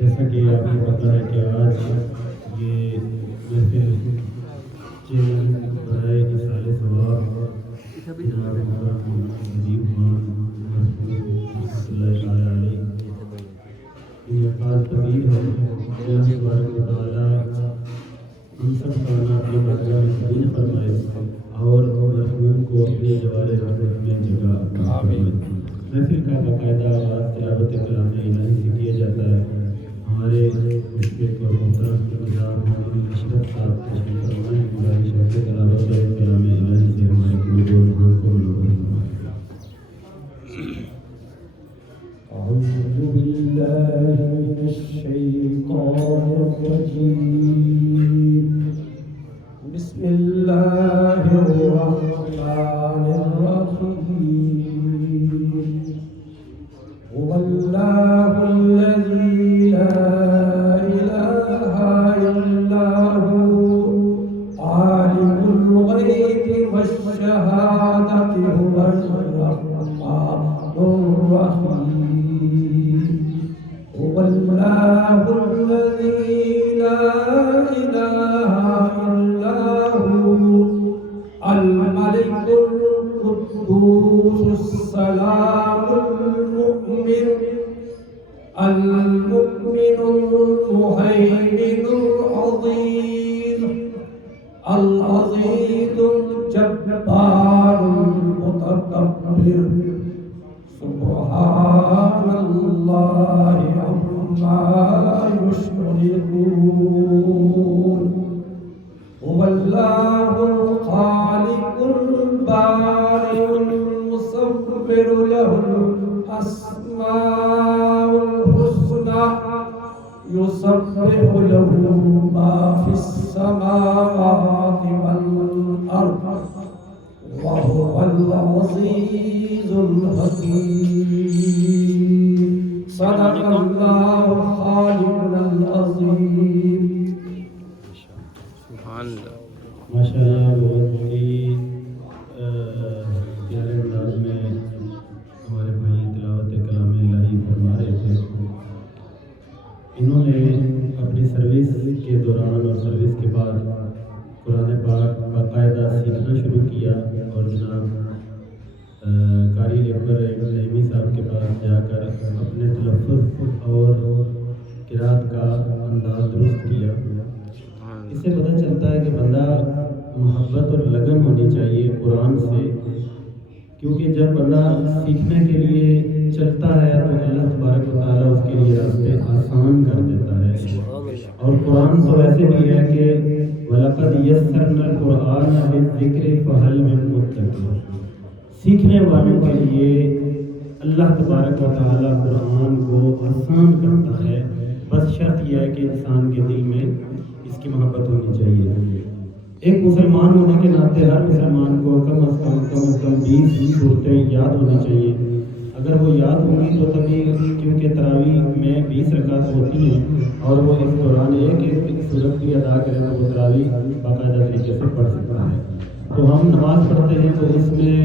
جیسا کہ آپ کو پتہ ہے کہ آج یہ محفل برائے اصالِ ثواب جناب محترم ندیم خان رحمۃ اللہ تعالیٰ علیہ انعقاد پذیر ہے۔ اللہ تبارک و تعالیٰ ہم سب کا اپنی بارگاہ میں قبول فرمائے اور مرحوم کو اپنے جوار رحمت میں جگہ عطا فرمائے۔ محفل کا باقاعدہ آغاز تلاوت کلام الہی سے کیا جاتا ہے۔ ہمارے مشفق اور محترم نظام محمد اشرف صاحب تشریف فرمائیں، ہماری شرط تلاوت کلام الہی سے ہمارے قلوب و ذہن کو منور فرمائیں۔ أعوذ بالله من الشيطان الرجيم بسم الله الرحمن الرحيم هو الله الذي لا إله إلا هو عالم الغيب والشهادة هو الرحمن الرحيم هو الله الذي لا إله إلا هو الملك القدوس السلام المؤمن المهيمن العظيم العزيز الجبار المتكبر سبحان الله عما يشركون هو الله الخالق البارئ المصور له الأسماء الحسنى يسبح له ما في السماوات والأرض وهو العزيز الحكيم صدق الله العلي العظيم۔ ماشاء اللہ بہت ہی پیارے انداز میں ہمارے بھائی تلاوت کلام الہی فرما رہے تھے۔ انہوں نے اپنی سروس کے دوران اور سروس کے بعد قرآن پاک باقاعدہ سیکھنا شروع کیا اور جناب قاری اکبر نعیمی صاحب کے پاس جا کر اپنے تلفظ اور قرأت کا انداز درست کیا۔ اس سے پتہ چلتا ہے کہ بندہ محبت اور لگن ہونی چاہیے قرآن سے، کیونکہ جب بندہ سیکھنے کے لیے چلتا ہے تو اللہ تبارک و تعالیٰ اس کے لیے راستے آسان کر دیتا ہے۔ اور قرآن تو ایسے بھی ہے کہ وَلَقَدْ يَسَّرْنَا الْقُرْآنَ لِلذِّكْرِ فَهَلْ مِن مُّدَّكِرٍ۔ سیکھنے والوں کے لیے اللہ تبارک و تعالیٰ قرآن کو آسان کرتا ہے، بس شرط یہ ہے کہ انسان کے دل میں اس کی محبت ہونی چاہیے۔ ایک مسلمان ہونے کے ناطے ہر مسلمان کو کم از کم 20 صورتیں یاد ہونی چاہیے۔ اگر وہ یاد ہوں گی تو تبھی، کیونکہ تراویح میں 20 رکعت ہوتی ہیں اور وہ اس دوران ایک صورت بھی ادا کرے تو وہ تراویح باقاعدہ طریقے سے پڑھ سکتا ہے۔ تو ہم نماز پڑھتے ہیں تو اس میں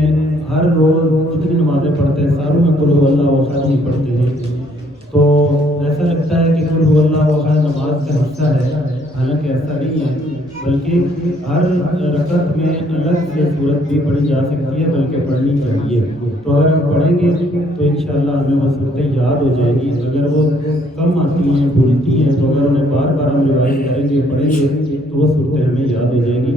ہر روز جتنی نمازیں پڑھتے ہیں ساروں میں قل هو اللہ احد ہی پڑھتے ہیں، تو ایسا لگتا ہے کہ قل هو اللہ احد نماز کا حصہ ہے، حالانکہ ایسا نہیں ہے، بلکہ ہر رکعت میں الگ سے صورت بھی پڑھی جا سکتی ہے، بلکہ پڑھنی چاہیے۔ تو اگر ہم پڑھیں گے تو انشاءاللہ ہمیں وہ صورتیں یاد ہو جائیں گی۔ اگر وہ کم آتی ہیں، بھولتی ہیں، تو اگر انہیں بار بار ہم روایت کریں گے پڑھیں گے تو وہ صورتیں ہمیں یاد ہو جائیں گی۔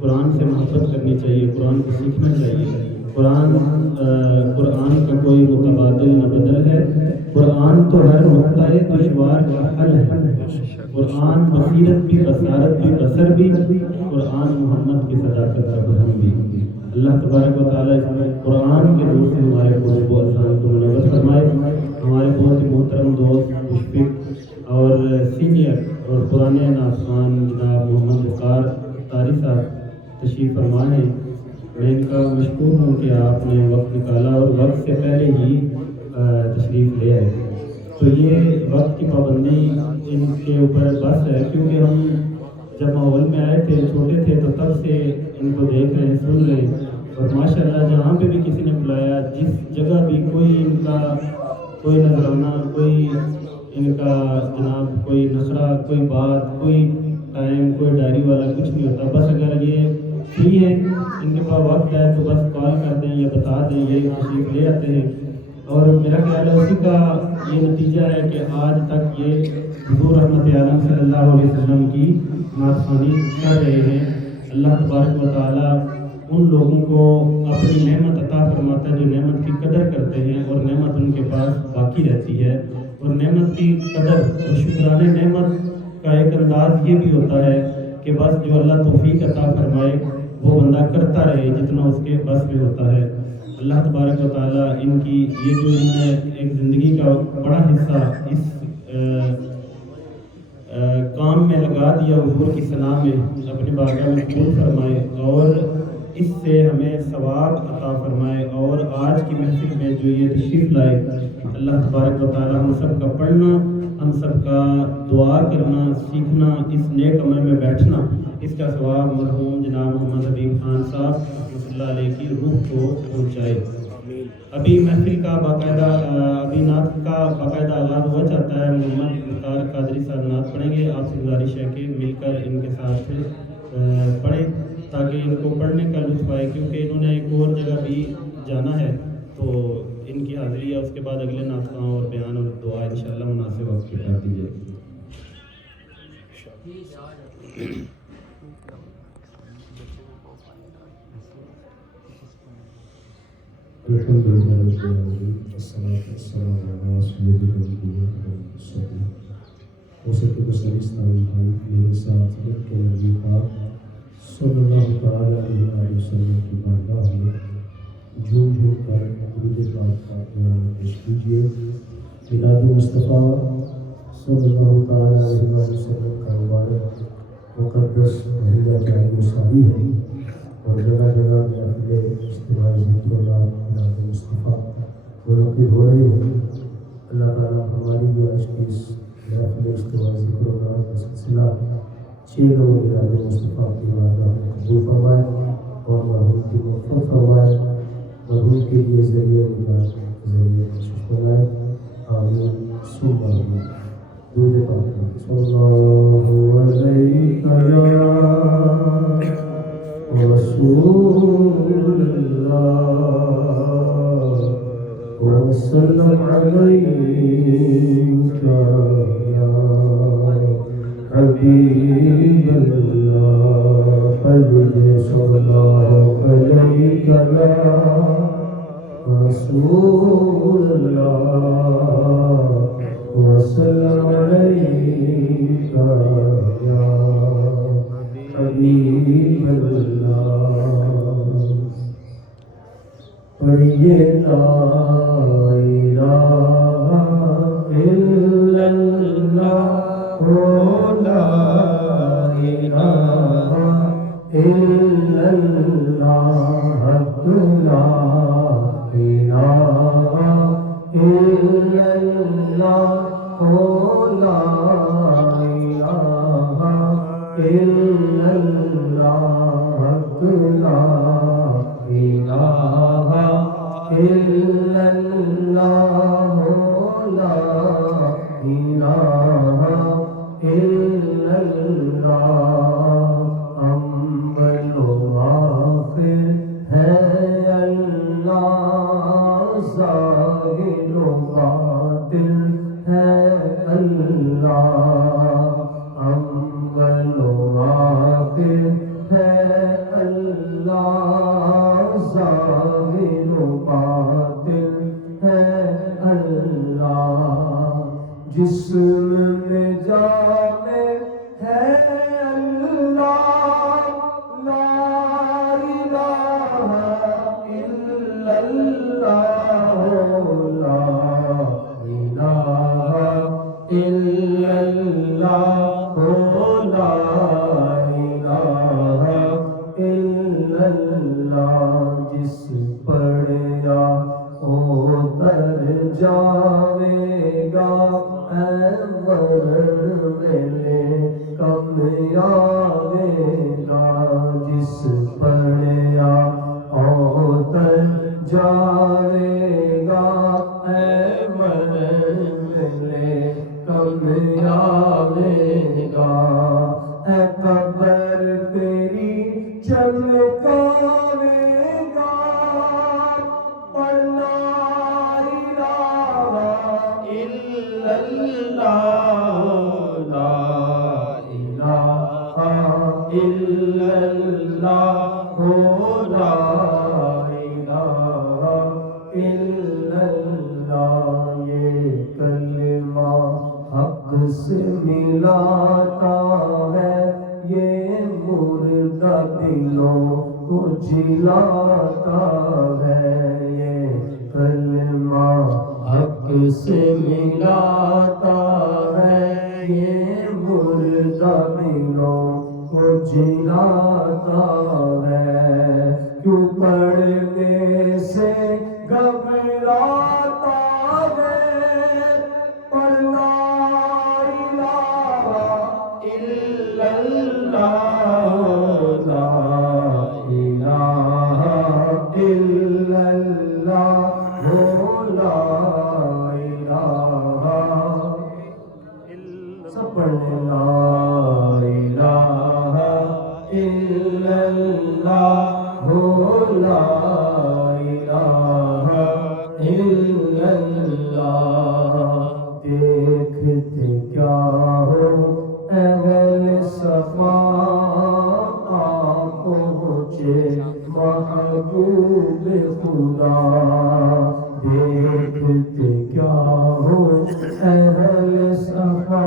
قرآن سے محبت کرنی چاہیے، قرآن کو سیکھنا چاہیے۔ قرآن کا کوئی متبادل نہ بدل ہے، قرآن تو ہر نقطۂ دشوار کا حل ہے۔ قرآن بصیرت بھی، بصارت بھی، بصر بھی، قرآن محمد کی صداقت کا برہم بھی۔ اللہ تبارک و تعالیٰ اس میں قرآن کے نور سے ہمارے قلوب و اذہان کو منور فرمائے۔ ہمارے بہت ہی محترم دوست مشفق اور سینئر اور پرانے ناظران جناب محمد وقار طاری صاحب تشریف فرما ہیں۔ میں ان کا مشکور ہوں کہ آپ نے وقت نکالا اور وقت سے پہلے ہی تشریف لے آئے۔ تو یہ وقت کی پابندی ان کے اوپر بس ہے، کیونکہ ہم جب ماحول میں آئے تھے چھوٹے تھے تو تب سے ان کو دیکھ رہے ہیں، سن رہے ہیں، اور ماشاءاللہ جہاں پہ بھی کسی نے بلایا، جس جگہ بھی کوئی ان کا کوئی نذرانہ، کوئی ان کا جناب کوئی نخرہ، کوئی بات، کوئی ٹائم، کوئی ڈائری والا کچھ نہیں ہوتا. بس اگر یہ فری ہیں، ان کے پاس وقت ہے تو بس کال کر دیں یا بتا دیں، یہ تشریف لے آتے ہیں. اور میرا خیال ہے اسی کا یہ نتیجہ ہے کہ آج تک یہ حضور رحمت عالم صلی اللہ علیہ وسلم کی نعت خوانی کر رہے ہیں. اللہ تبارک و تعالیٰ ان لوگوں کو اپنی نعمت عطا فرماتا ہے جو نعمت کی قدر کرتے ہیں، اور نعمت ان کے پاس باقی رہتی ہے. اور نعمت کی قدر اور شکرانے نعمت کا ایک انداز یہ بھی ہوتا ہے کہ بس جو اللہ توفیق عطا فرمائے وہ بندہ کرتا رہے جتنا اس کے بس میں ہوتا ہے. اللہ تبارک و تعالیٰ ان کی یہ جو انہوں نے ایک زندگی کا بڑا حصہ اس کام میں لگا دیا حضور کی ثنا میں، اپنی بارگاہ میں قبول فرمائے اور اس سے ہمیں ثواب عطا فرمائے. اور آج کی محفل میں جو یہ تشریف لائے، اللہ تبارک و تعالیٰ ہم سب کا پڑھنا، ہم سب کا دعا کرنا، سیکھنا، اس نیک عمل میں بیٹھنا، اس کا ثواب مرحوم جناب محمد حبیب خان صاحب رحمۃ اللہ علیہ کی روح کو پہنچائے. ابھی محفل کا باقاعدہ ابھی نعت کا باقاعدہ آغاز ہوا چاہتا ہے. محمد مختار قادری صاحب نعت پڑھیں گے. آپ سے گزارش ہے کہ مل کر ان کے ساتھ پڑھیں تاکہ ان کو پڑھنے کا لطف آئے، کیونکہ انہوں نے ایک اور جگہ بھی جانا ہے تو ان کی حاضری ہے. اس کے بعد اگلے نعت خواں اور بیان اور دعا انشاءاللہ مناسب وقت پہ کر دیجیے. الحمد لله رب العالمين والصلاة والسلام على سيد الأنبياء والمرسلين. ہو سکے تو سب اسلامی بھائی میرے ساتھ مل کے نبی پاک صلی اللہ تعالیٰ علیہ وسلم کی بارگاہ میں جھوم جھوم کر درود پاک کا بیان پیش کیجیے. میلاد مصطفیٰ صلی اللہ تعالیٰ علیہ وسلم کا مبارک مقدس مہینہ جاری و ساری ہے، اور جگہ جگہ میں اپنے اجتماعی ذکر و میلاد مصطفیٰ منعقد ہو رہے ہیں. اللہ تعالیٰ ہماری جو آج کی اس محفل اجتماعی ذکر و میلاد کا سلسلہ 6 میلاد مصطفیٰ کی بارگاہ میں قبول فرمائے اور مرحوم کی مغفرت فرمائے، مرحوم کے لیے ذریعہ نجات، ذریعہ بخشش بنائے. آمین ثم آمین. درود پاک صلی اللہ علیہ رسول اللہ وسلم علیک یا حبیب اللہ. پڑھیے صلی اللہ علیک یا رسول اللہ وسلم علیک یا حبیب اللہ. پڑھیے لا الہ الا اللہ، لا الہ الا اللہ، لا الہ الا اللہ، لا الہ الا اللہ، لا الہ الا اللہ، لا الہ الا اللہ. اول و آخر ہے اللہ، ظاہر و باطن ہے اللہ. اول و آخر ہے اللہ، ظاہر و باطن ہے اللہ. جسم میں جان ہے اللہ، لا الہ الا اللہ، لا الہ الا اللہ، لا الہ الا اللہ. جس پڑھیا وہ تر جاوے گا، چمکاوے گا پر لا الہ الا اللہ لا الہ الا اللہ لا الہ الا اللہ یہ کلمہ حق سے ملاتا ہے یہ مردہ دلوں کو جلاتا ہے یہ کلمہ حق سے ملاتا ہے یہ مردہ دلوں کو جلاتا ہے کیوں پڑھنے سے گھبراتا ہے پر لا الہ الا اللہ لا الہ الا اللہ لا الہ سب پڑھیں لا الہ الا اللہ لا الہ الا اللہ دیکھتے کیا ہو اہل صفا پہنچے محبوب خدا دیکھتے کیا ہو اہل صفا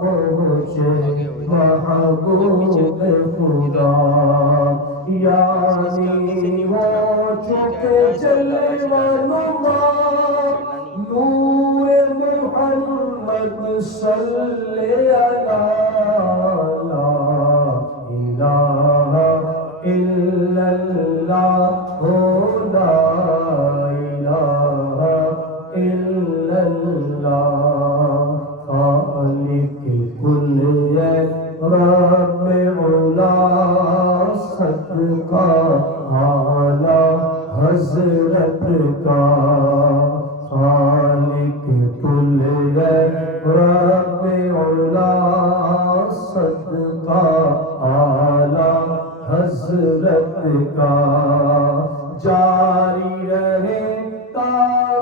پہنچے محبوب خدا یعنی وہ چکے چلے ونما نور محمد صلی اللہ لا الہ الا اللہ لا الہ الا اللہ خالق کل رب علا صدقہ اعلی حضرت کا خالق کل رب علا صدقہ اعلی حضرت کا جاری رہے تا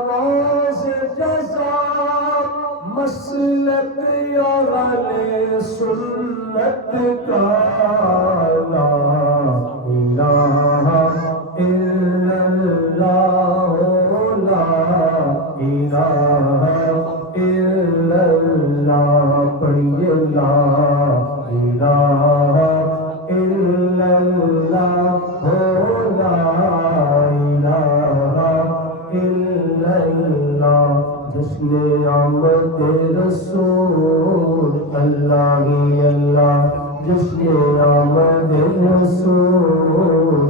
روز جزا مسلک اہل سنت کا لا الہ الا اللہ لا الہ الا اللہ پڑھیے لا الہ الا اللہ لا الہ الا اللہ جشن آمد رسول اللہ ہی اللہ جشن آمد رسول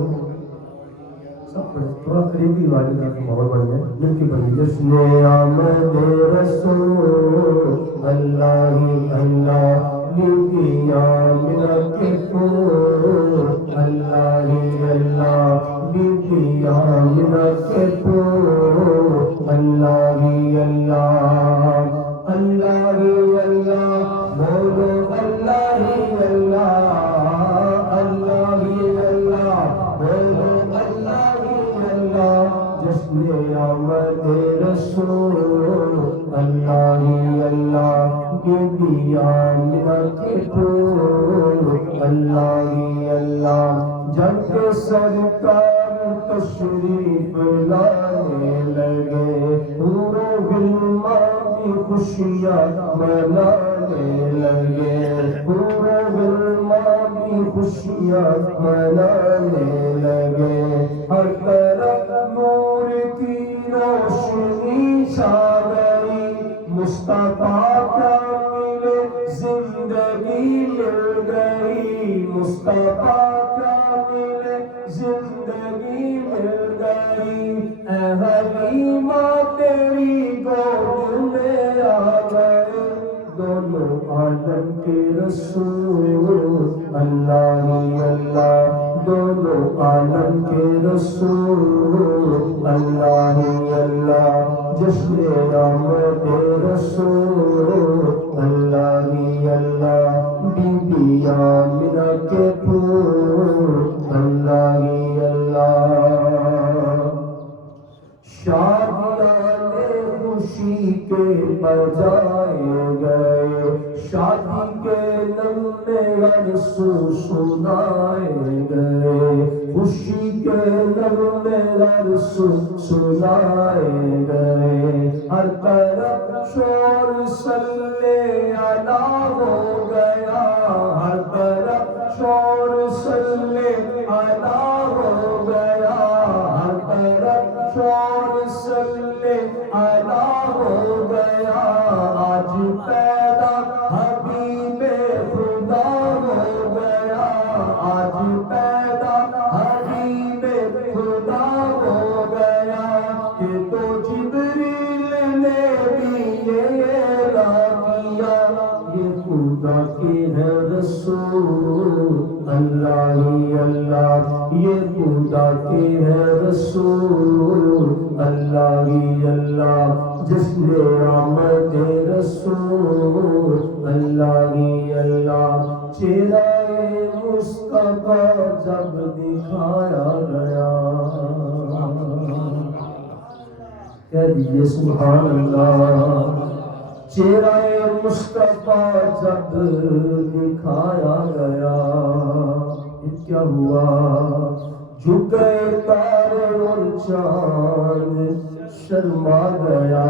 سب پڑھیں تھوڑا قریبی والی کا ماحول بن جائے مل کے پڑھیں جشن آمد رسول اللہ ہی اللہ بیبیا میرا کے پور اللہ ہی اللہ بیبیا میرا کے پور اللہ ہی اللہ اللہ ہی اللہ بولو اللہ ہی اللہ اللہ ہی اللہ بولو اللہ ہی اللہ جشن آمد رسول اللہ ہی اللہ بیبیا میرا کے پور اللہ ہی اللہ جب سرکار تشریف لانے لگے پورے غلما کی خوشیاں منانے لگے پورے غلما کی خوشیاں منانے لگے ہر طرف نور کی روشنی چھا گئی مصطفیٰ کا ملے زندگی مل گئی مصطفیٰ کا ملے زندگی مل گئی اے حلیمہ تیری گود میں آ گئے دونوں عالم کے رسول اللہ ہی اللہ دونوں عالم کے رسول اللہ ہی اللہ جشن آمد رسول اللہ ہی اللہ بیبی آمنہ کے پھول اللہ ہی اللہ شادیاں خوشی کے بجائے گئے شادی کے نغمے عرص سنائے گئے خوشی کے نغمے عرص سنائے گئے ہر طرف شور صلی علی ہو گیا ہر طرف شور صلی علی ہو گیا ہر طرف شور صلی علی ہو گیا آج پیدا حبیب خدا ہو گیا آج پیدا حبیب خدا ہو گیا کہ تو جبریل نے بھی یہ اعلان کیا یہ خدا کے ہے رسول اللہ ہی اللہ یہ خدا کے ہے رسول اللہ ہی اللہ جشن آمد رسول اللہ ہی اللہ چہرہ مصطفیٰ جب دکھایا گیا کہہ دیجئے سبحان اللہ چہرہ مصطفیٰ جب دکھایا گیا کیا ہوا جھک گئے تارے اور چاند شرما گیا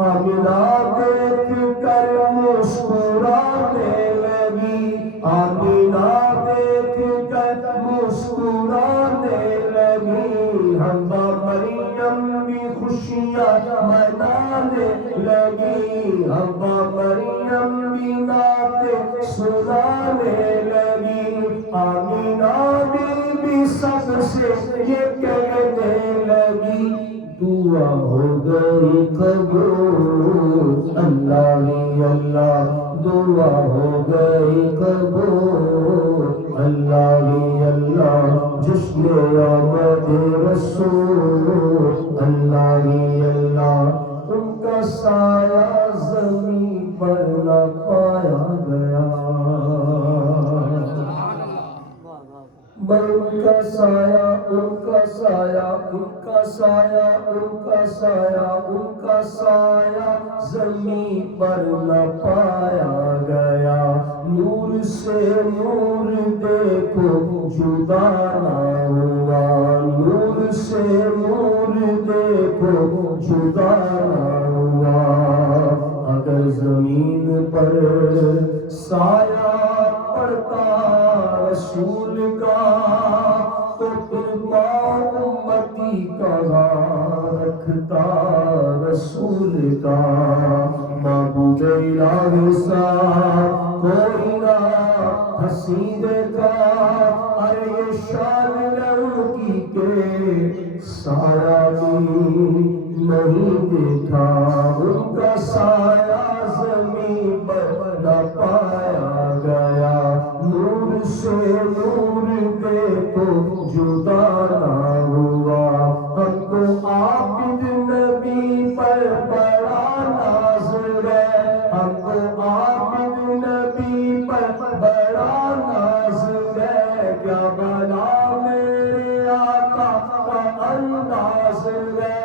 آمینہ دیکھ کر مسکرانے لگی آمینہ دیکھ کر مسکرانے لگی حوا مریم بھی خوشیاں منانے لگی حوا مریم بھی نعت سنانے لگی آمینہ بھی سب سے یہ کہنے لگی دعا ہو گئی قبول اللہ ہی اللہ دعا ہو گئی قبول اللہ ہی اللہ جشن آمد رسول اللہ ہی اللہ ان کا سایہ زمین پر نہ پایا گیا ان کا سایہ ان کا سایہ ان کا سایہ ان کا سایہ ان کا سایہ زمین پر نہ پایا گیا نور سے نور دیکھو جدا نہ ہوا نور سے نور دیکھو جدا نہ ہوا اگر زمین پر سایہ پڑتا رسول کا تو پھر پاؤں امتی کہاں رکھتا رسول کا محبوب الہ سا کوئی نہ ہنسی دیکھا ارے یہ شان لڑکی کے سایہ بھی نہیں دیکھا ان کا سایہ زمین پر نہ پایا گیا نور سے نور دیکھو جدا نہ ہوا ہم کو عابد نبی پر بڑا ناز ہے ہم کو عابد نبی پر بڑا ناز ہے کیا بنا میرے آقا کا انداز ہے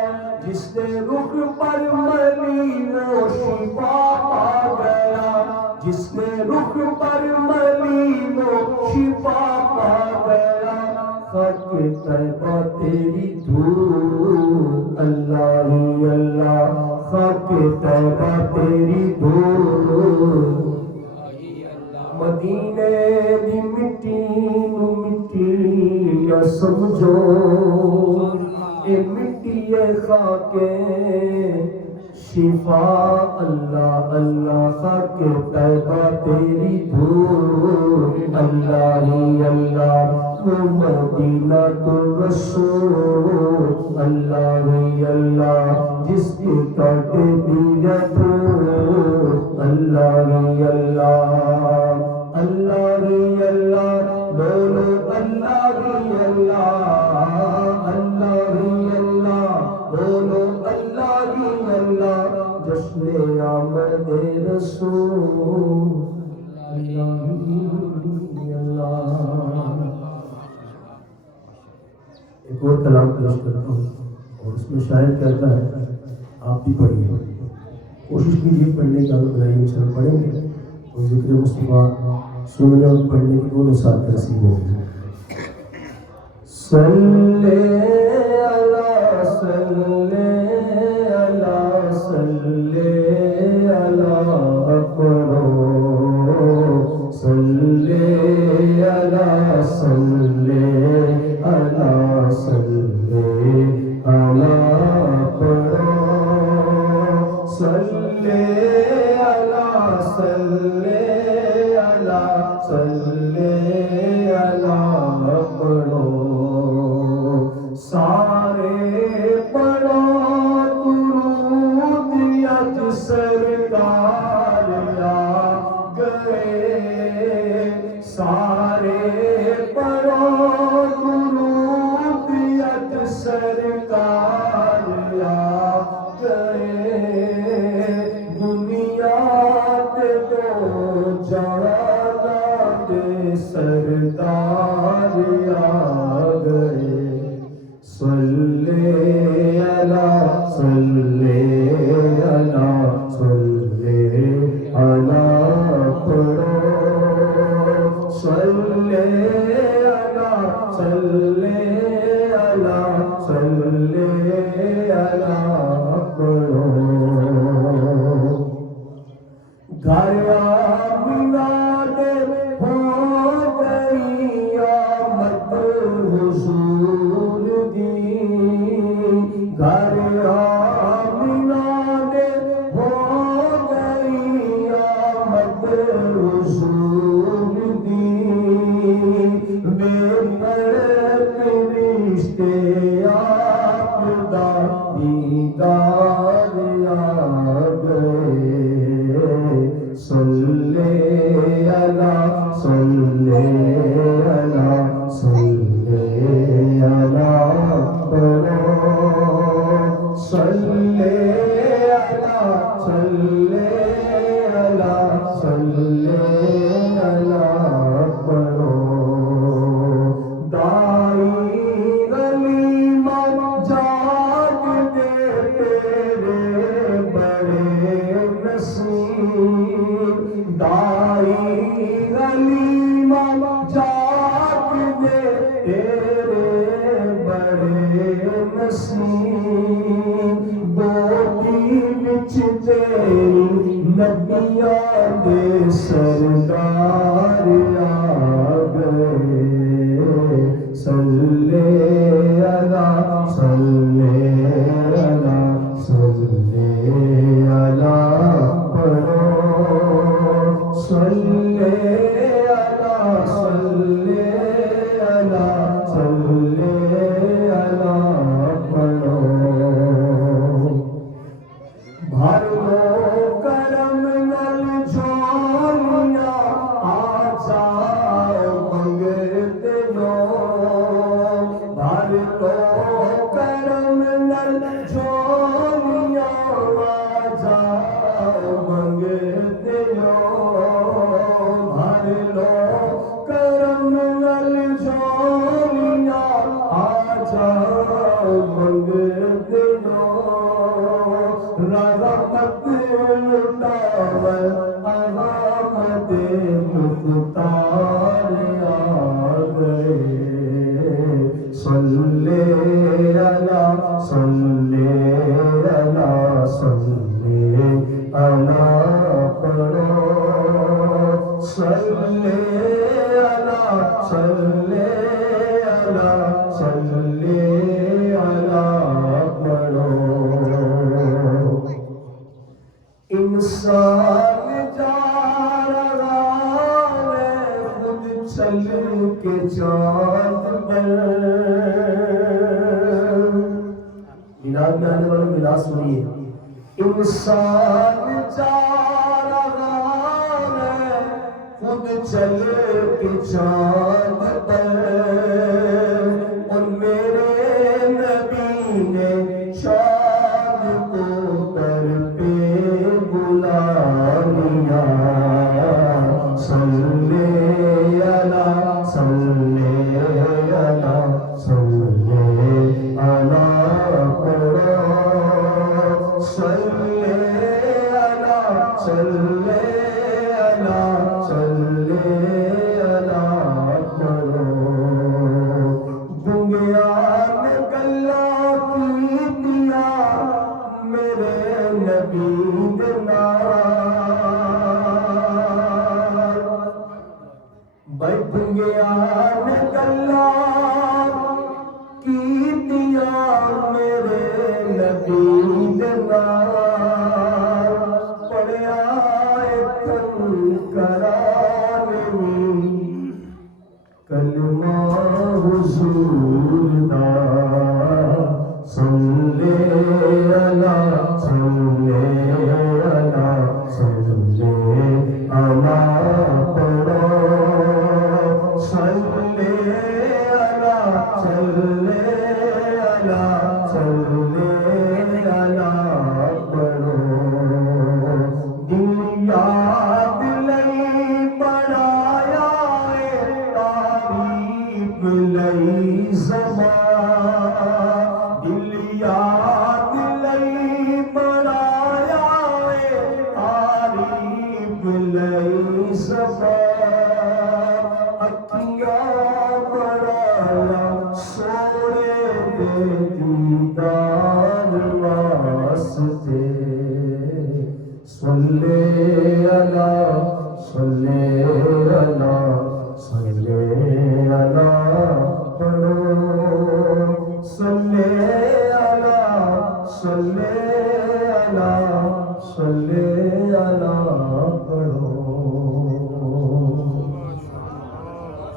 جس نے رخ پر ملی وہ شفا پا گیا جس نے رخ پر ملی وہ شفا پا گیا خاک طیبہ تیری دھول اللہ ہی اللہ خاک طیبہ تیری دھول مدینے دی مٹی نو مٹی نہ سمجھو اے مٹی اے خاک شفا اللہ اللہ خاک طیبہ تیری دھول اللہ ہی اللہ وہ مدینہ تو رسول اللہ ہی اللہ جس کی کاٹے دیگر پھول اللہ ہی اللہ اللہ ہی اللہ بولو اللہ ہی اللہ اللہ ہی اللہ بولو اللہ ہی اللہ جشن آمد رسول اللہ ہی کلام پیش کرتا ہوں اور اس میں شاعر کہتا ہے آپ بھی پڑھیے، کوشش کیجیے پڑھنے کا، بنائیے چل پڑھیں گے اور ذکر مصطفیٰ سننے اور پڑھنے کی دونوں ساتھ نصیب ہوگی۔ صلی اللہ صلی اللہ صلی اللہ پڑھو، صلی اللہ صلی اللہ صلی اللہ پڑھو، صلی اللہ صلی اللہ صلی اللہ پڑھو، سارے پڑھو درود یج سرکار آ گئے، سارے پڑھو درود یج سرکار آ گئے، دنیا کے دو جہان کے سردار آ گئے، صلی اللہ صلی اللہ صلی اللہ پڑھو، صلی اللہ صلی اللہ صلی اللہ پڑھو، گھر آمنہ میں ہو گئی آمد حضور دی، گھر آمنہ میں ہو گئی آمد حضور دی، بے فرشتے آپ دا دیدار آ گئے، صلی اللہ صلی اللہ صلی اللہ پڑھو، صلی اللہ صلی اللہ صلی اللہ پڑھو، دائی غلیمہ جاگ دے تیرے بڑے نصیب، دائی غلیمہ جاگ دے تیرے بڑے نصیب، گودی وچ تیری نبیاں دے سردار آ گئے، صلی اللہ صلی اللہ صلی اللہ پڑھو، صلی اللہ صلی اللہ صلی اللہ پڑھو، بھر لو کرم نل جھولیاں آ جاؤ منگتے ہو، بھر لو کرم نل جھولیاں آ جاؤ منگتے ہو، بھر لو کرم نل جھولیاں آ جاؤ منگتے ہو، رحمت لٹاوے احمد مختار آ گئے، صلی اللہ صلی اللہ صلی اللہ پڑھو، صلی اللہ صلی اللہ صلی اللہ پڑھو، انسان جا رہا ہے خود چل کے چاند پر، میلاد میں آنے والے میلاد سنیے، انسان جا رہا ہے خود چل کے چاند پر، اور میرے نبی نے چاند کو در پہ بلا لیا، صلی اللہ صلی اللہ صلی صلی علی صلی علی صلی علی پڑھو گنگیان گلا کی دیا میرے نبی بھائی گنگیان گلا کی دیا میرے نبی پڑھیا کلمہ حضور دا صلی علی صلی علی صلی علی پڑھو صلی علی صلی علی صلی علی پڑھو دل یاد لئی بنایا تعریف لئی زبان دل یاد لئی بنایا تعریف لئی زبان اکھیاں بنایا سونے دے دیدار واسطے صلی علی صلی علی صلی علی پڑھو صلی علی صلی علی صلی علی پڑھو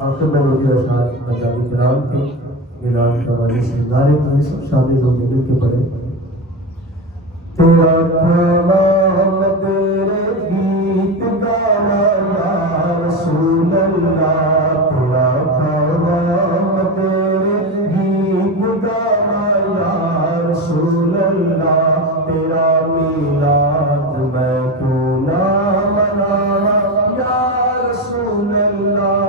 آخر میں روٹی اشعار پنجابی کرام کے میلاد قوالی سے نعرے میں سب شامل ہو کے مل کے پڑھے تیرا کلام تیرے گیت گانا یا رسول اللہ تیرا کلام تیرے گیت گانا یا رسول اللہ تیرا میلاد میں کیوں نہ منانا یا رسول اللہ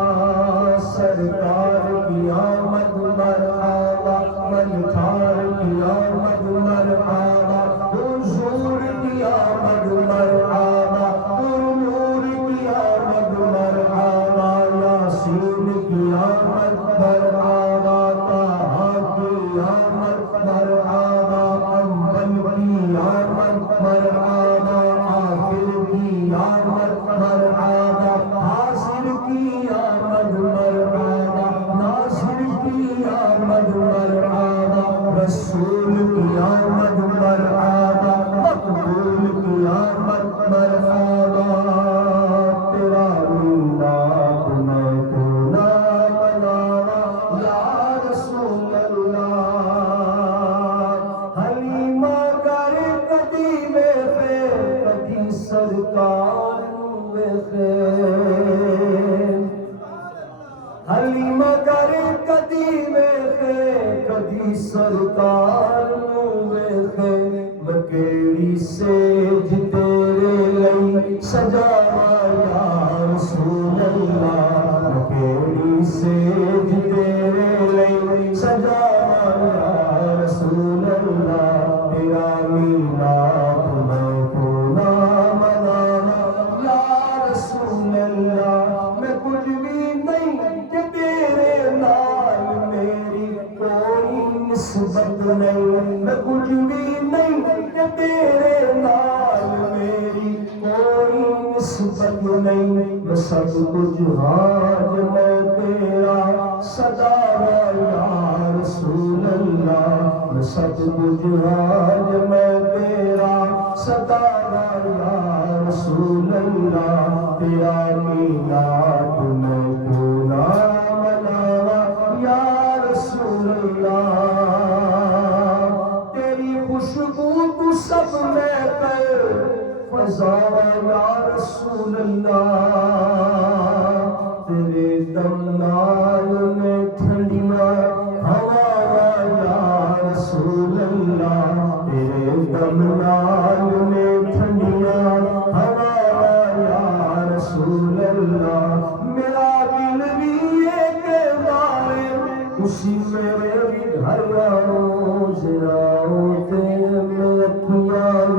سرکار کی آمد مرحبا منتھار کی آمد مرحبا حضور کی آمد مرحبا نور کی آمد مرحبا یاسین کی آمد مرحبا طہ کی آمد مرحبا اول کی آمد مرحبا آخر کی آمد مرحبا حاضر کی آمد مرحبا ناصر کی آمد مرحبا رسول کی آمد مرحبا مقبول کی آمد مرحبا تیرا میلاد میں کیوں نہ منانا یا رسول اللہ حلیمہ گر کدی ویخے کدی سرکار ویخے حلیمہ گر کدی ویخے کدی سرکار ویخے میں کیڑی سیج تیرے لئی سجاوا یا رسول اللہ میں کیڑی سیج تیرے لئی سجاوا یا رسول اللہ تیرا میلاد میں کیوں نہ منانا یا رسول اللہ میں کچھ بھی نہیں کہ تیرے نال میری کوئی نسبت نہیں میں کچھ بھی نہیں کہ تیرے نال میری کوئی نسبت نہیں میں سب کچھ آج میں تیرا صدا یا رسول اللہ میں سب کچھ آج میں تیرا صدا یا رسول اللہ تیرا میلاد میں کیوں نہ منانا یا رسول اللہ تیری خوشبو تو سب میں کر فضا یا رسول اللہ تیرے دم نال نے ٹھنڈیاں ہوا یا رسول اللہ تیرے دم نال نے ٹھنڈیاں ہوا یا رسول اللہ میرا دل بھی ایک بارے اسی میرے بھی گھر آؤ جاؤ تے میں اکھیاں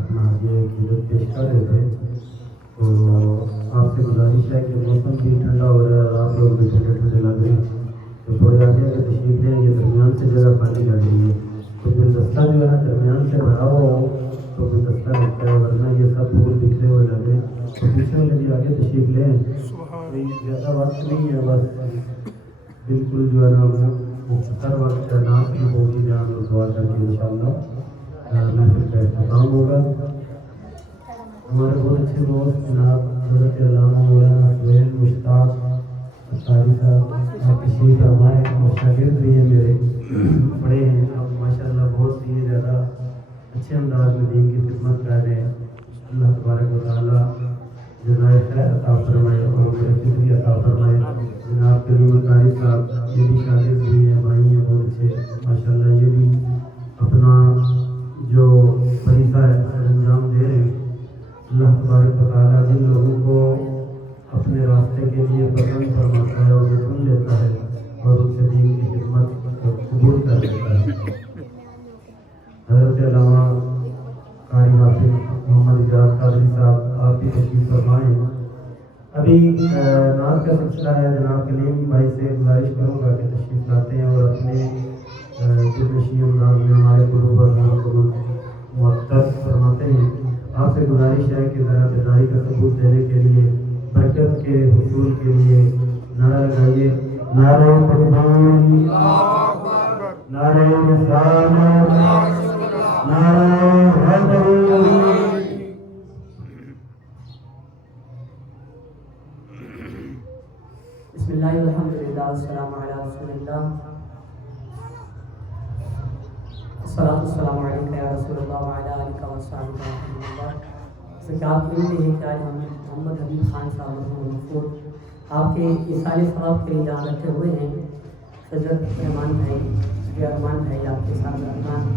اپنا یہ خدمت پیش کر رہے تھے تو آپ سے گزارش ہے کہ موسم بھی ٹھنڈا ہو رہا ہے اور آپ لوگ بھی ٹھنڈے ٹھنڈے لگ رہے ہیں تو تھوڑے آگے آگے تشریف لیں یہ درمیان سے جگہ خالی کر رہی ہے تو گلدستہ جو ہے نا درمیان سے بھرا ہوا ہو تو گلدستہ لگتا ہے ورنہ یہ سب پھول بکھرے ہوئے لگ رہے ہیں تو پیچھے والے بھی آگے تشریف لیں زیادہ وقت نہیں ہے بس بالکل جو ہے نا وہ مختصر وقت نام کی ہوگی جہاں لوگ دعا کر کے انشاءاللہ محفل کا اختتام ہوگا ہمارے بہت اچھے دوست جناب حضرت علامہ مولانا سہیل مشتاق اتاری صاحب آپ تشریف فرمائے اور شاگرد بھی ہیں میرے پڑھے ہیں اب ماشاءاللہ بہت ہی زیادہ اچھے انداز میں دین کی خدمت کر رہے ہیں اللہ تبارک و تعالیٰ جزائے خیر عطا فرمائے اور برکت بھی عطا فرمائے جناب کریم قاری صاحب یہ بھی شاگرد بھی ہیں بھائی ہیں بہت اچھے ماشاءاللہ یہ بھی اپنا جو فریضہ ہے سر انجام دے رہے ہیں اللہ تبارک و تعالیٰ جن لوگوں کو اپنے راستے کے لیے پسند فرماتا ہے اور وہ چن لیتا ہے اور ان سے دین کی خدمت قبول کر لیتا ہے حضرت علامہ قاری حافظ محمد اجاز قادری صاحب آپ بھی تشریف فرمائیں ابھی نعت کا سلسلہ ہے جناب کلیم بھائی سے گزارش کروں گا کہ تشریف لاتے ہیں اور اپنے دلنشین انداز میں ہمارے قلوب اور کو معطر فرماتے ہیں آپ سے گزارش ہے کہ ذرا بیداری کا ثبوت دینے کے لیے برکت کے حصول کے لیے نعرہ لگائیے نعرہ تکبیر نعرہ رسالت نعرہ حیدری بسم اللہ والحمدللہ والسلام علی رسول اللہ الصلاۃ والسلام علیکم یا رسول اللہ وعلی آلہ وصحبہ وسلم زکات کے لیے کہ آج ہم محمد حبیب خان صاحب مرحوم آپ کے اصال ثواب کے لیے جہاں رکھے ہوئے ہیں حضرت رحمان بھائی ارمان بھائی آپ کے ساتھ رحمان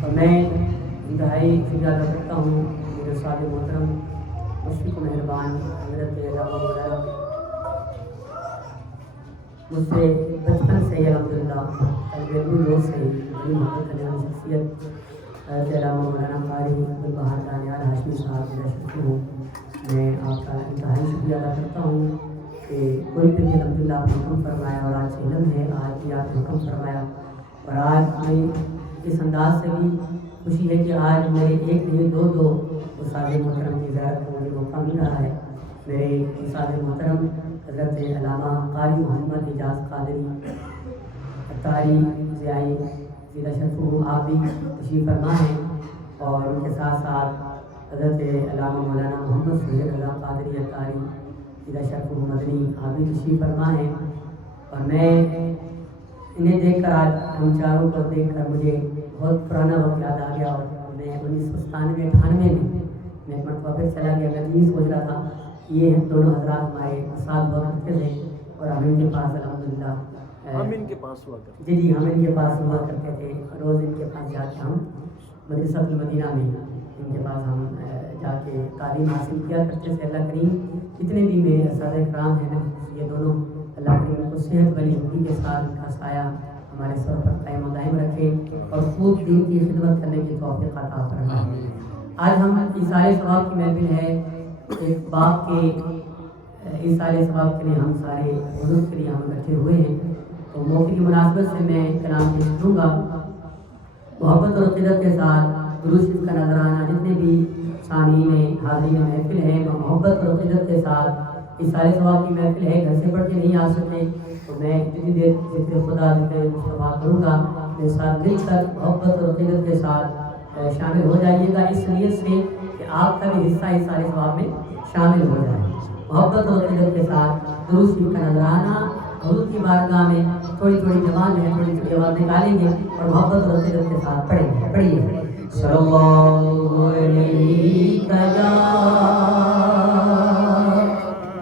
اور میں انتہائی فکر ادا کرتا ہوں میرے ساتھ محترم مشفق مہربان حضرت علامہ مجھ سے بچپن سے ہی الحمدللہ طالب علم دور سے بڑی محبت کرنے والی شخصیت حضرت علامہ مولانا قاری عبدالبہار دانیال ہاشمی صاحب میرا شکر ہوں میں آپ کا انتہائی شکریہ ادا کرتا ہوں کہ کوئی بھی الحمدللہ آپ نے حکم فرمایا اور آج علم ہے آج بھی آپ نے حکم فرمایا اور آج میں اس انداز سے بھی خوشی ہے کہ آج میرے ایک نہیں دو استاد محترم کی زیارت کا مجھے موقع مل رہا ہے میرے استاد محترم حضرت علامہ قاری محمد اجاز قادری اتاری ضیائی زیدہ شرف آپ بھی تشریف فرما ہیں اور ان کے ساتھ ساتھ حضرت علامہ مولانا محمد سہیل رضا قادری اتاری زیدہ شرف مدنی آپ بھی تشریف فرما ہیں اور میں انہیں دیکھ کر آج ہم چاروں کو دیکھ کر مجھے بہت پرانا وقت یاد آ گیا اور میں 1997-98 میں ایک مرتبہ پھر چلا گیا میں نہیں سوچ رہا تھا یہ دونوں حضرات ہمارے ساتھ ہوا کرتے تھے اور ہم ان کے پاس الحمدللہ ہم ان کے پاس ہوا کرتے جی ہم ان کے پاس ہوا کرتے تھے روز ان کے پاس جا کے ہم مدرسۃ المدینہ میں ان کے پاس ہم جا کے تعلیم حاصل کیا کرتے تھے اللہ کریم جتنے بھی میرے اساتذہ کرام ہیں یہ دونوں اللہ کریم کو صحت والی زندگی کے ساتھ ان کا سایہ ہمارے سر پر قائم و دائم رکھے اور خوب دین کی خدمت کرنے کی توفیق عطا فرمائے آج ہم ایصال ثواب کی محفل ہے ایک باپ کے ایصال ثواب کے لیے ہم سارے حضور کے لیے ہم بیٹھے ہوئے ہیں تو موقع کی مناسبت سے میں کلام پیش کروں گا محبت اور عقیدت کے ساتھ درود شریف کا نظرانہ جتنے بھی سامعین حاضرین محفل ہیں وہ محبت اور عقیدت کے ساتھ ایصال ثواب کی محفل ہے گھر سے پڑھ کے نہیں آ سکتے تو میں اتنی دیر ذکر خدا ذکر مصطفیٰ کروں گا میرے ساتھ مل کر محبت اور عقیدت کے ساتھ شامل ہو جائیے گا، اس نیت سے کہ آپ کا بھی حصہ اس سارے ثواب میں شامل ہو جائے۔ محبت اور عقیدت کے ساتھ درود شریف کا نذرانہ حضور کی بارگاہ میں تھوڑی تھوڑی جوان ہے، تھوڑی تھوڑی آواز نکالیں گے اور محبت اور عقیدت کے ساتھ پڑھیں گے۔ پڑھیے صلی اللہ علیہ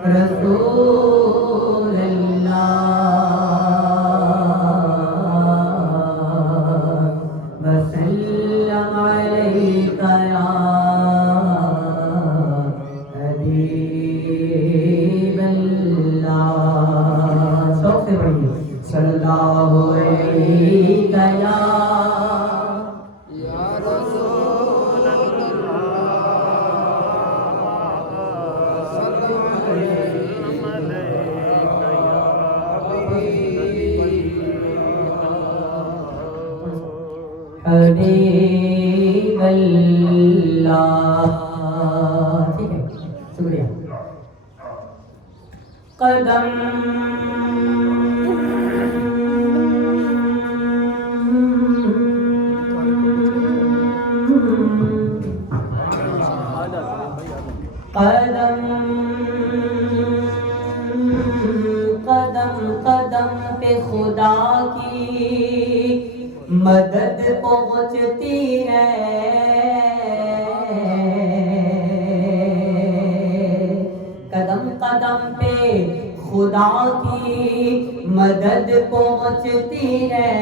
رسول اللہ وسلم علیک یا حبیب اللہ۔ شوق سے پڑھیے صلی اللہ علیک یا حبیب اللہ۔ ٹھیک ہے، شکریہ۔ قدم قدم قدم قدم پہ خدا کی مدد پہنچتی ہے، قدم قدم پہ خدا کی مدد پہنچتی ہے۔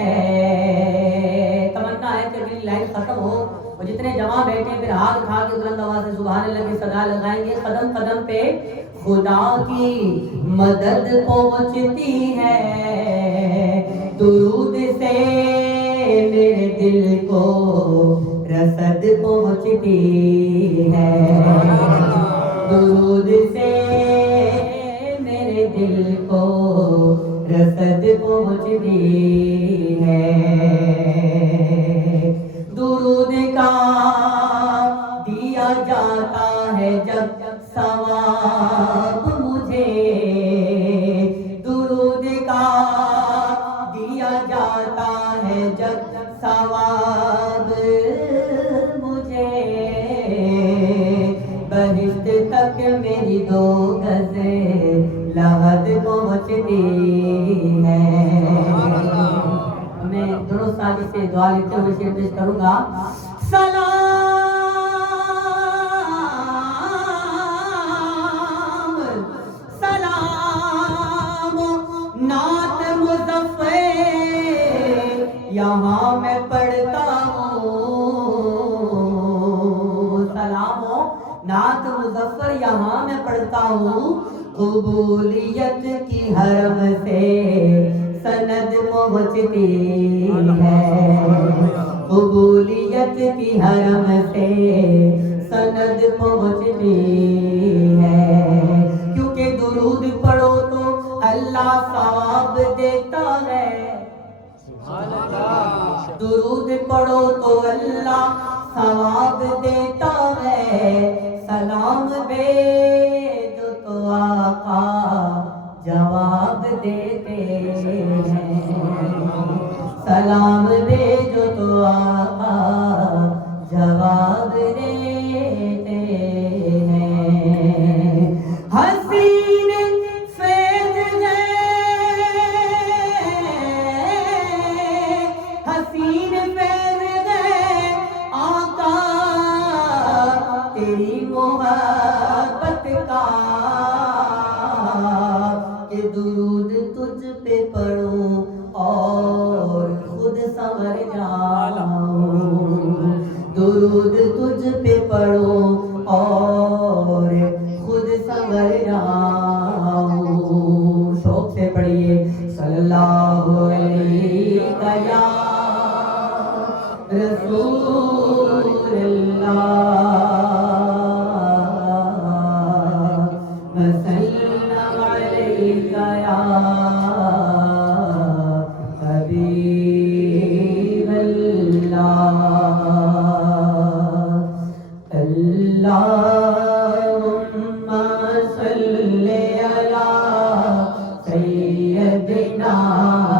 تمنا ہے کہ میری لائف ختم ہو اور جتنے جمع بیٹھے پھر ہاتھ اٹھا کے بلند آواز سے سبحان اللہ کی صدا لگائیں گے۔ قدم قدم پہ خدا کی مدد پہنچتی ہے، درود سے میرے دل کو رسد پہنچتی ہے، درود سے میرے دل کو رسد پہنچتی ہے۔ درود کا دیا جاتا ہے جب ثواب مجھے، درود کا دیا جاتا ہے جب ثواب مجھے، بہشت تک میری 2 گز لحد پہنچتی ہے۔ میں دونوں ساتھی سے دعا لیتے ہوئے شعر پیش کروں گا۔ سلام سلام نعت مظفر یہاں میں پڑھتا ہوں، سلام نعت مظفر یہاں میں پڑھتا ہوں، قبولیت کی حرم سے سند پہنچتی ہے، قبولیت کی حرم سے سند پہنچتی ہے، کیونکہ درود پڑھو تو اللہ ثواب دیتا ہے، درود پڑھو تو اللہ ثواب دیتا ہے، سلام بھیجو تو آقا جواب دیتے ہیں، سلام بھیجو تو آقا جواب دیتے ہیں۔ حسین فیض ہے، حسین فیض ہے آقا تیری محبت کا، کہ درود تجھ پہ پڑھوں اور خود سنور جاؤں، درود تجھ پہ پڑھوں اور خود سنور جاؤں۔ شوق سے پڑھیے صلی اللہ علیہ یا رسول اللہ وسلم علیک یا حبیب اللہ۔ اللہم صلی علی سیدنا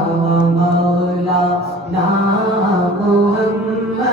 و مولانا محمد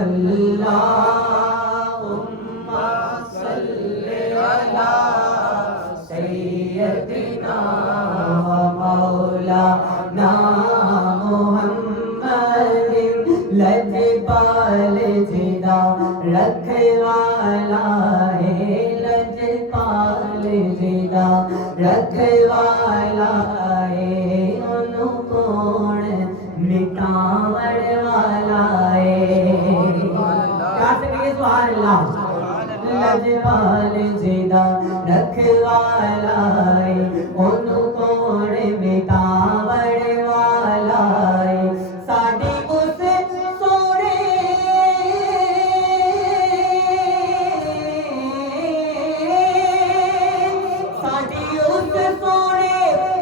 اللہم صلی علی سیدنا و مولانا محمد لجپال جدا رکھوالا ہے لجپال جدا رکھوالا ہے انہوں کون مٹاوڑ والا ہے کیا سکتے سبحان اللہ لجپال جدا رکھوالا ہے انہوں کون مٹاوڑ والا ہے ساڑی اس سوڑے ساڑی اس سوڑے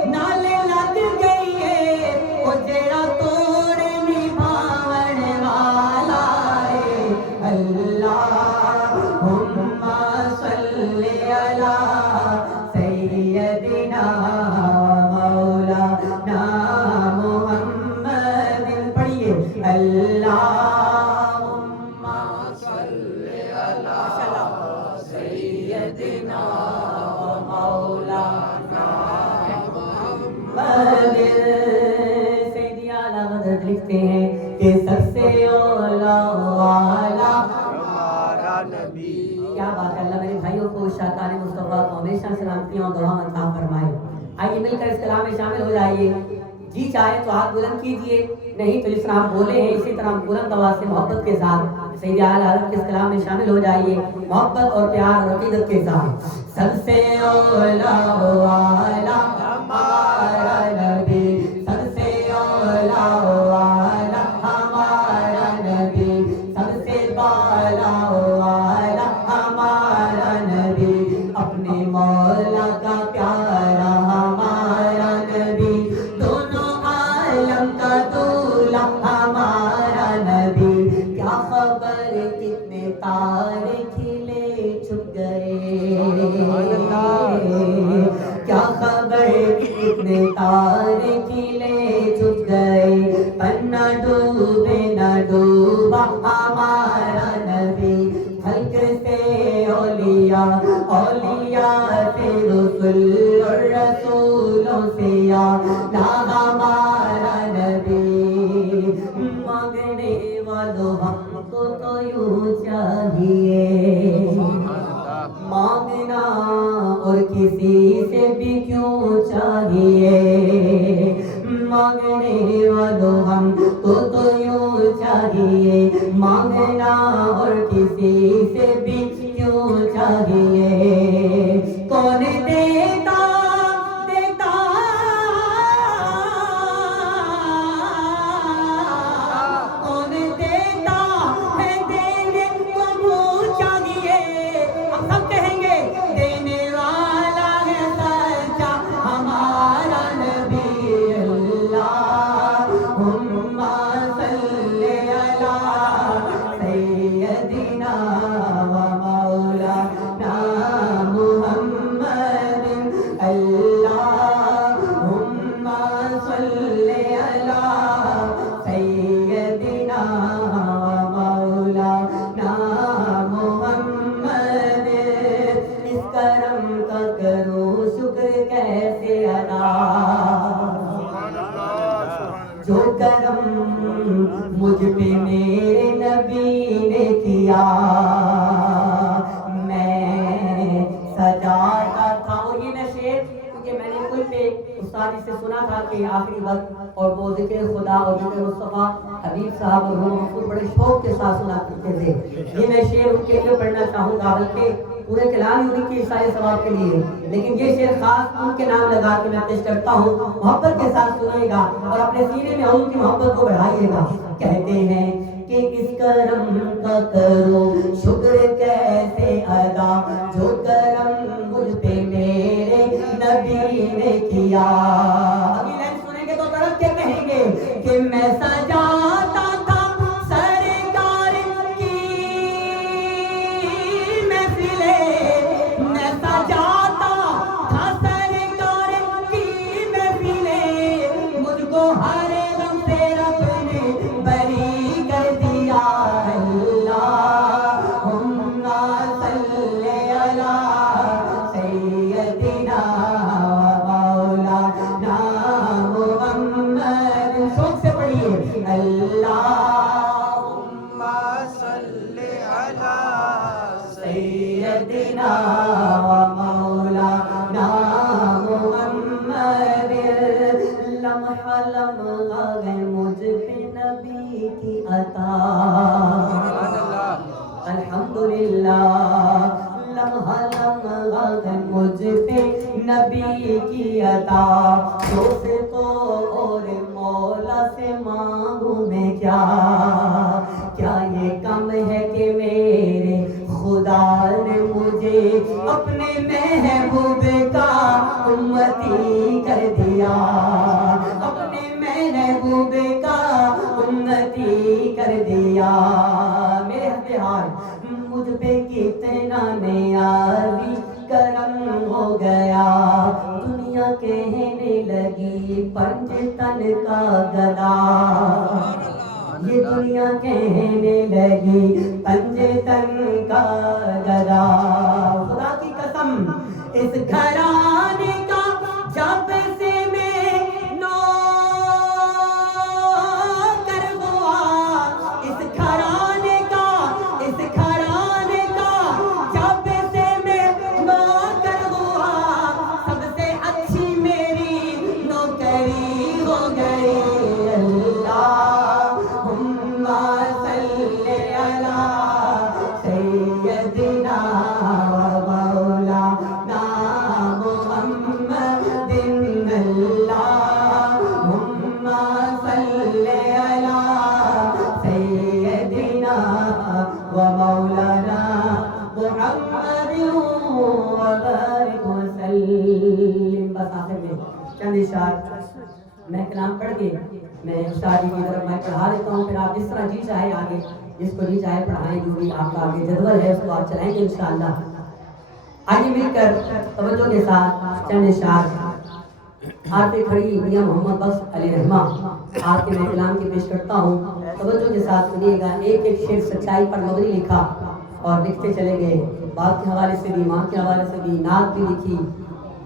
نال لگ گئی ہے وہ جیڑا توڑ نبھاوڑ والا ہے اللہم صلی علی سیدنا مولانا محمد پڑھیے اللہم صلی علی سیدنا مولانا محمد سیدی اعلیٰ حضرت لکھتے ہیں کہ سب سے اولا والا ہمارا نبی کیا بات ہے اللہ میرے بھائیوں کو شاکار مصطفیٰ کو ہمیشہ سلامتیاں اور دعا عطا فرمائے آئیے مل کر اس کلام میں شامل ہو جائیے جی چاہے تو ہاتھ بلند کیجئے نہیں تو جس طرح ہم بولے ہیں اسی طرح بلند آواز سے محبت کے ساتھ سیدی اعلیٰ حضرت کے اس کلام میں شامل ہو جائیے محبت اور پیار اور عقیدت کے ساتھ سب سے اولا والا ہمارا نبی سب سے اولا والا ہمارا نبی سب سے بالا والا ہمارا نبی اپنے مولا کا پیارا ہمارا نبی دونوں عالم کا دولا ہمارا نبی کیا خبر کتنے تارے کھلے چھپ گئے کیا خبر کتنے تارے کھلے چھپ گئے پر نہ ڈوبے نہ ڈوبا ہمارا نبی خلق سے اولیاء اولیاء سے رسول اور رسولوں سے یادا ہمارا نبی مانگنے والوں ہم کو تو یوں چاہیے مانگنا اور کسی سے بھی کیوں چاہیے مانگنے والوں ہم کو تو یوں چاہیے مانگنا اور کسی سے بھی کیوں چاہیے کون دیتا دیتا کون دیتا ہے دینے کو منہ چاہیے ہم سب کہیں گے دینے والا ہے سچا ہمارا نبی اللہم صلی علی سیدنا و مولانا محمد اللہم صلی علی سیدنا و مولانا محمد اس کرم کا کرو شکر کیسے ادا جو کرم مجھ پہ میرے نبی نے کیا میں سجاتا تھا اور یہ میں شعر کیونکہ میں نے کوئی پہ استادی سے سنا تھا کہ آخری وقت اور وہ ذکر خدا اور ذکر مصطفیٰ حبیب صاحب اور وہ مفہوم بڑے شوق کے ساتھ سنا کرتے تھے یہ میں شعر ان کے لیے پڑھنا چاہوں گا بلکہ پورے کلام ہی ان کی سارے ثواب کے لیے لیکن یہ شعر خاص ان کے نام لگا کے میں پیش کرتا ہوں محبت کے ساتھ سنائے گا اور اپنے سینے میں ان کی محبت کو بڑھائیے گا کہتے ہیں کہ اس کرم کا کرو شکر کیسے ادا جو کرم مجھ پہ میرے نبی نے کیا اگلی لائن سنیں گے تو تڑپ کے کہیں گے کہ میں سجاتا تھا سرکار کی محفلیں میں سجاتا تھا سرکار کی محفلیں مجھ کو ہر غم سے رب نے بری کر دیا سیدنا و مولانا محمد لمحہ لمحہ ہے مجھ پہ نبی کی عطا الحمدللہ لمحہ لمحہ ہے مجھ پہ نبی کی عطا دوستوں اور مولا سے مانگوں میں کیا یہ کم ہے کہ میرے خدا نے مجھے اپنے محبوب کا امتی کر دیا اپنے محبوب کا امتی کر دیا میرے بہار مجھ پہ کتنا نیازی کرم ہو گیا دنیا کہنے لگی پنج تن کا گدا یہ دنیا کہنے لگی پنج تن کا گدا خدا کی قسم اس گھرانے کا جب سے میں نوکر ہوا اس گھرانے کا جب سے میں نوکر ہوا سب سے اچھی میری نوکری ہو گئی چند اشعار میں کلام پڑھ کے میں شادی کی طرف میں پڑھا دیتا ہوں پھر آپ جس طرح جی چاہے آگے جس کو جی چاہے پڑھائیں جو بھی آپ کا آگے جدول ہے اس کو آپ چلائیں گے انشاءاللہ آگے مل کر توجہ کے ساتھ چند اشعار آپ پہ کھڑی میاں محمد بخش علی رحمہ آپ کے میں کلام کی پیش کرتا ہوں توجہ کے ساتھ سنیے گا ایک ایک شعر سچائی پر مبنی لکھا اور لکھتے چلے گئے باپ کے حوالے سے بھی ماں کے حوالے سے بھی نعت بھی لکھی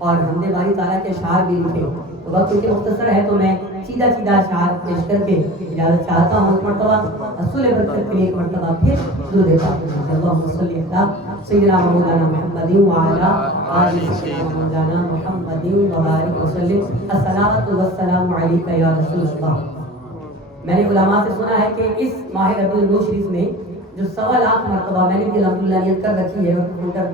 اور حمد باری تعالیٰ کے اشعار بھی لکھے تو وقت کیونکہ مختصر ہے تو میں سیدھا اشعار پیش کر کے اجازت چاہتا ہوں ایک مرتبہ رسول برکت کے لیے ایک مرتبہ پھر درود پاک اللہم صلی علی سیدنا مولانا محمد وعلی آل سیدنا مولانا محمد وبارک وسلم الصلاۃ والسلام علیک یا رسول اللہ میں نے علماء سے سنا ہے کہ اس ماہ ربیع الاول شریف میں جو 1.25 لاکھ مرتبہ میں نے بھی الحمدللہ نیت کر رکھی ہے اور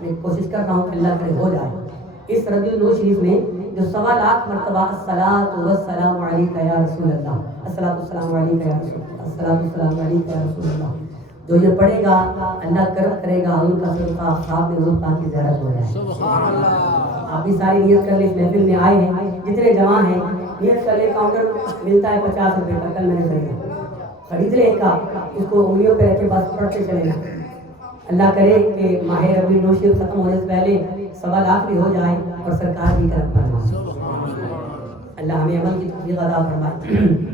میں کوشش کر رہا ہوں کہ اللہ کرے ہو جائے اس ربیع الاول شریف میں جو 1.25 لاکھ مرتبہ الصلاۃ والسلام علیک یا رسول اللہ الصلاۃ والسلام علیک یا رسول اللہ الصلاۃ والسلام علیک یا رسول اللہ جو یہ پڑھے گا اللہ کرم کرے گا حضور کا صدقہ خواب میں حضور پاک کی زیارت ہو جائے سبحان اللہ آپ بھی ساری نیت کر لیں اس محفل میں آئے ہیں جتنے جوان ہیں نیت کر لیں کاؤنٹر ملتا ہے 50 روپے کا کل میں نے خرید لے کا اس کو انگلیوں پہ رکھ کے بس پڑھتے چلے گا اللہ کرے کہ ماہ ربیع الاول شریف ختم ہونے سے پہلے 1.25 لاکھ بھی ہو جائے اور سرکار بھی کرم فرمائے اللہ ہمیں عمل کی توفیق عطا فرمائے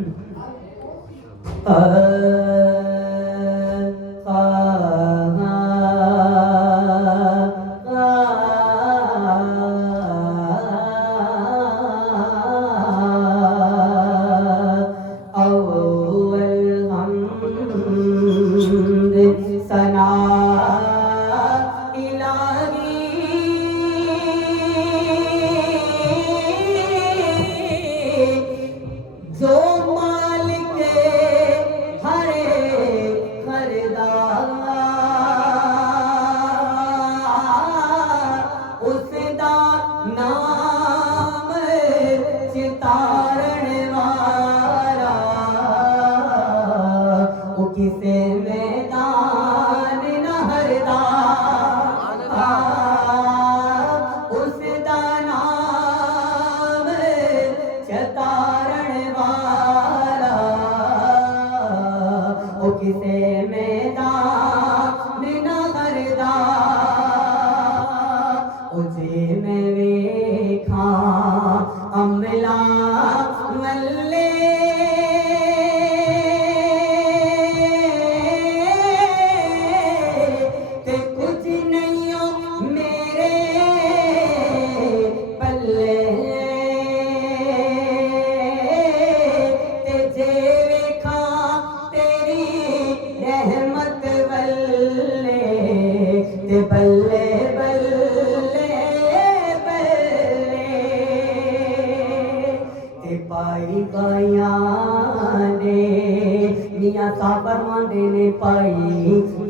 کسے میدان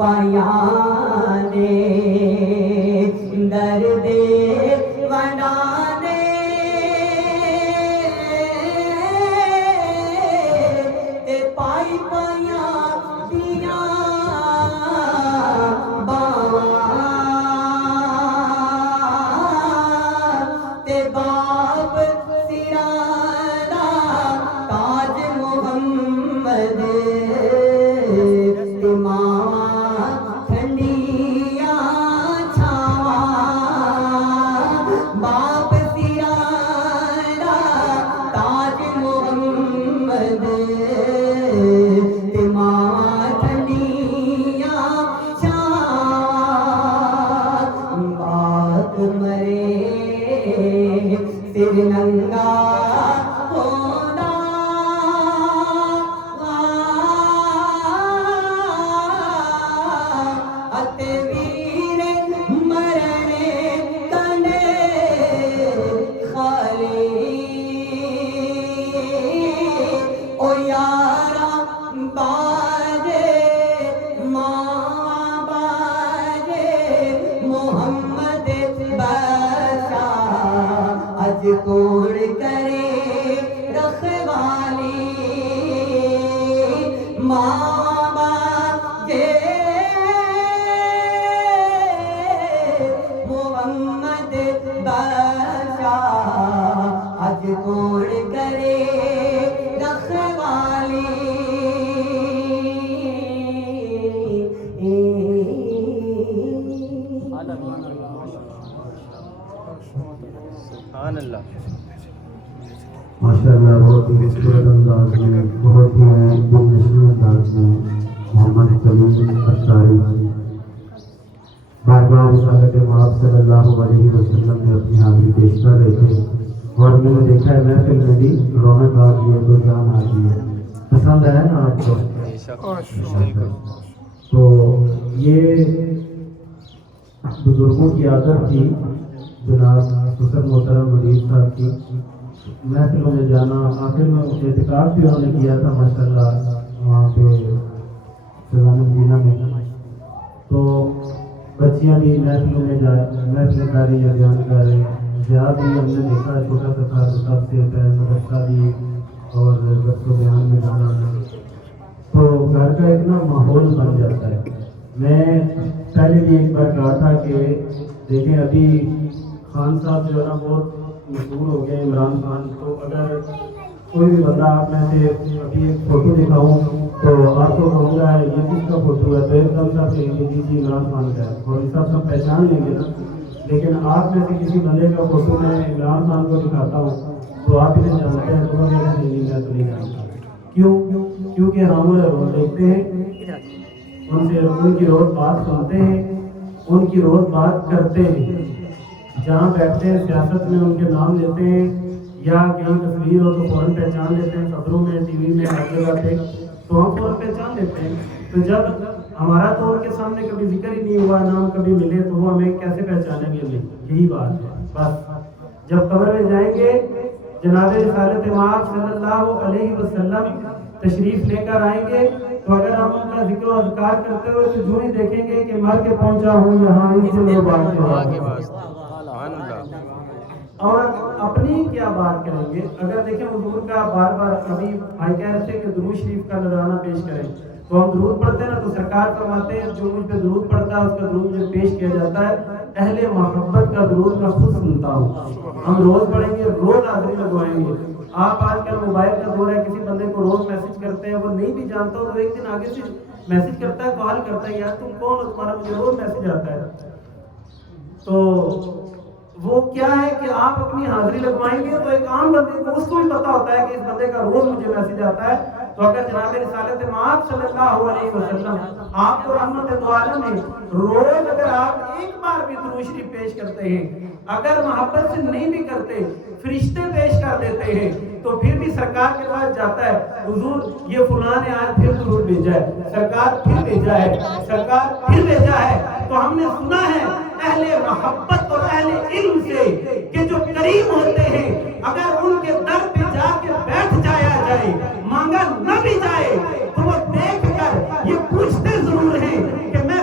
بیان درد وڈانے تے پائی پائیاں دیاں باواں تے باپ سرانا تاج محمد تے ماں ٹھنڈیاں چھاواں باپ سرانا تاج محمد تے ماں ٹھنڈیاں چھاواں بات مرے سر ننگا ہونا اتے ویر مرنے کنے خالی او یارا باجے ماں باجے محمد بادشاہ اج کوڑ کرے رکھوالی ماں باجے محمد بادشاہ اج کوڑ کرے ماشاء اللہ بہت ہی خوبصورت انداز میں بہت ہی دلنشین انداز میں محمد کلیم اطہاری بارگاہ رسالت مآب صلی اللہ علیہ وسلم نے اپنی حاضری پیش کر رہے تھے اور میں نے دیکھا ہے محفل میں بھی رونق آ گئی ہے تو جان آ گئی ہے پسند ہے نا آپ کو تو یہ بزرگوں کی عادت تھی جناب حسن محترم مدیر صاحب کی محفلوں میں جانا آخر میں اعتکاف بھی انہوں نے کیا تھا ماشاءاللہ وہاں پہ سلام مدینہ میں تو بچیاں بھی محفلوں میں محفلیں کر رہی ہیں بیان کر رہے ہیں زیادہ بھی ہم نے دیکھا چھوٹا سا تھا سب سے مدرسہ بھی اور درس و بیان میں جانا تو گھر کا ایک نا ماحول بن جاتا ہے میں پہلے بھی ایک بار کہا تھا کہ دیکھیں ابھی خان صاحب جو ہے نا بہت مشہور ہو گئے عمران خان تو اگر کوئی بھی بندہ آپ میں سے ابھی ایک فوٹو دکھاؤں تو آپ کو کہوں گا یہ کس کا فوٹو ہے تو ایک دم صاحب کہیں گے جی عمران خان کا ہے اور اس سب پہچان لیں گے نا لیکن آپ میں سے کسی بندے کا فوٹو میں عمران خان کو دکھاتا ہوں تو آپ اسے جانتے ہیں تو میں نہیں جانتا کیونکہ ہم دیکھتے ہیں ان سے ان کی روز بات سنتے ہیں ان کی روز بات کرتے ہیں جہاں بیٹھتے ہیں سیاست میں ان کے نام لیتے ہیں یا کہیں تصویر ہو تو فوراً پہچان لیتے ہیں خبروں میں ٹی وی میں ہر جگہ پہ تو ہم فوراً پہچان لیتے ہیں تو جب ہمارا تو ان کے سامنے کبھی ذکر ہی نہیں ہوا نام کبھی ملے تو وہ ہمیں کیسے پہچانیں گے نہیں یہی بات ہے بس جب قبر میں جائیں گے جناب رسالت مآب صلی اللہ علیہ وسلم تشریف لے کر آئیں گے تو اگر ہم ان کا ذکر و اذکار کرتے ہوئے تو جو ہی دیکھیں گے کہ مر کے پہنچا ہوں یہاں ان سے لوگ بات اور اپنی کیا بات کریں گے اگر دیکھیں حضور کا بار بار ابھی بھائی کہہ رہے تھے کہ درود شریف کا نذرانہ پیش کریں تو ہم درود پڑھتے ہیں نا تو سرکار فرماتے ہیں جو مجھ پہ درود پڑھتا ہے اس کا درود مجھے پیش کیا جاتا ہے اہل محبت کا درود میں خود سنتا ہوں ہم روز پڑھیں گے روز حاضری لگوائیں گے آپ آج کل موبائل کا دور ہے کسی بندے کو روز میسج کرتے ہیں وہ نہیں بھی جانتا ہو تو ایک دن آگے سے میسج کرتا ہے کال کرتا ہے یار تم کون ہو تمہارا مجھے روز میسج آتا ہے تو وہ کیا ہے کہ آپ اپنی حاضری لگوائیں گے تو ایک عام بندے کو اس کو بھی پتا ہوتا ہے کہ اس بندے کا روز مجھے میسج آتا ہے تو اگر جناب رسالت مآب صلی اللہ علیہ وسلم آپ کو رحمت دو عالم ہے روز اگر آپ ایک بار بھی درود شریف پیش کرتے ہیں اگر محبت سے نہیں بھی کرتے فرشتے پیش کر دیتے ہیں تو پھر بھی سرکار کے پاس جاتا ہے حضور یہ فلاں نے آج پھر درود بھیجا ہے سرکار پھر بھیجا ہے سرکار پھر بھیجا ہے تو ہم نے سنا ہے اہل محبت اور اہل علم سے کہ جو کریم ہوتے ہیں اگر ان کے در پہ جا کے بیٹھ جایا جائے مانگا نہ بھی جائے تو وہ دیکھ کر یہ پوچھتے ضرور ہیں کہ میں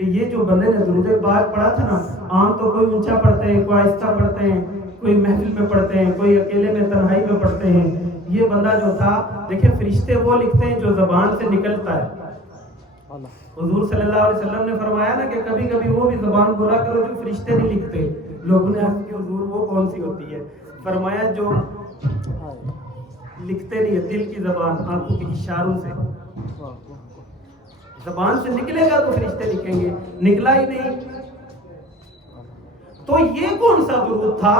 کہ یہ جو بندے نے درود پاک پڑھا تھا نا، عام تو کوئی اونچا پڑھتے ہیں، کوئی آہستہ پڑھتے ہیں، کوئی محفل میں پڑھتے ہیں، کوئی اکیلے میں تنہائی میں پڑھتے ہیں. یہ بندہ جو تھا، دیکھیں فرشتے وہ لکھتے ہیں جو زبان سے نکلتا ہے. حضور صلی اللہ علیہ وسلم نے فرمایا نا کہ کبھی کبھی وہ بھی زبان بولا کرو جو فرشتے نہیں لکھتے. لوگوں نے عرض کی حضور وہ کون سی ہوتی ہے؟ فرمایا جو لکھتے نہیں ہے، دل کی زبان، آنکھوں کے اشاروں سے. زبان سے نکلے گا تو فرشتے لکھیں گے، نکلا ہی نہیں. تو یہ کون سا درود تھا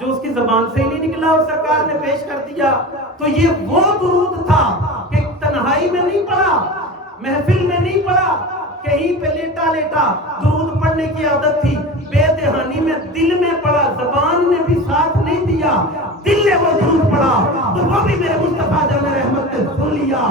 جو اس کی زبان سے ہی نہیں نکلا اور سرکار نے پیش کر دیا؟ تو یہ وہ درود تھا کہ تنہائی میں نہیں پڑھا، محفل میں نہیں پڑھا، کہیں پہ لیٹا لیٹا درود پڑھنے کی عادت تھی، بے دہانی میں دل میں پڑھا، زبان نے بھی ساتھ نہیں دیا، دل نے وہ درود پڑھا. تو وہ بھی میرے مصطفیٰ جان رحمت نے سن لیا.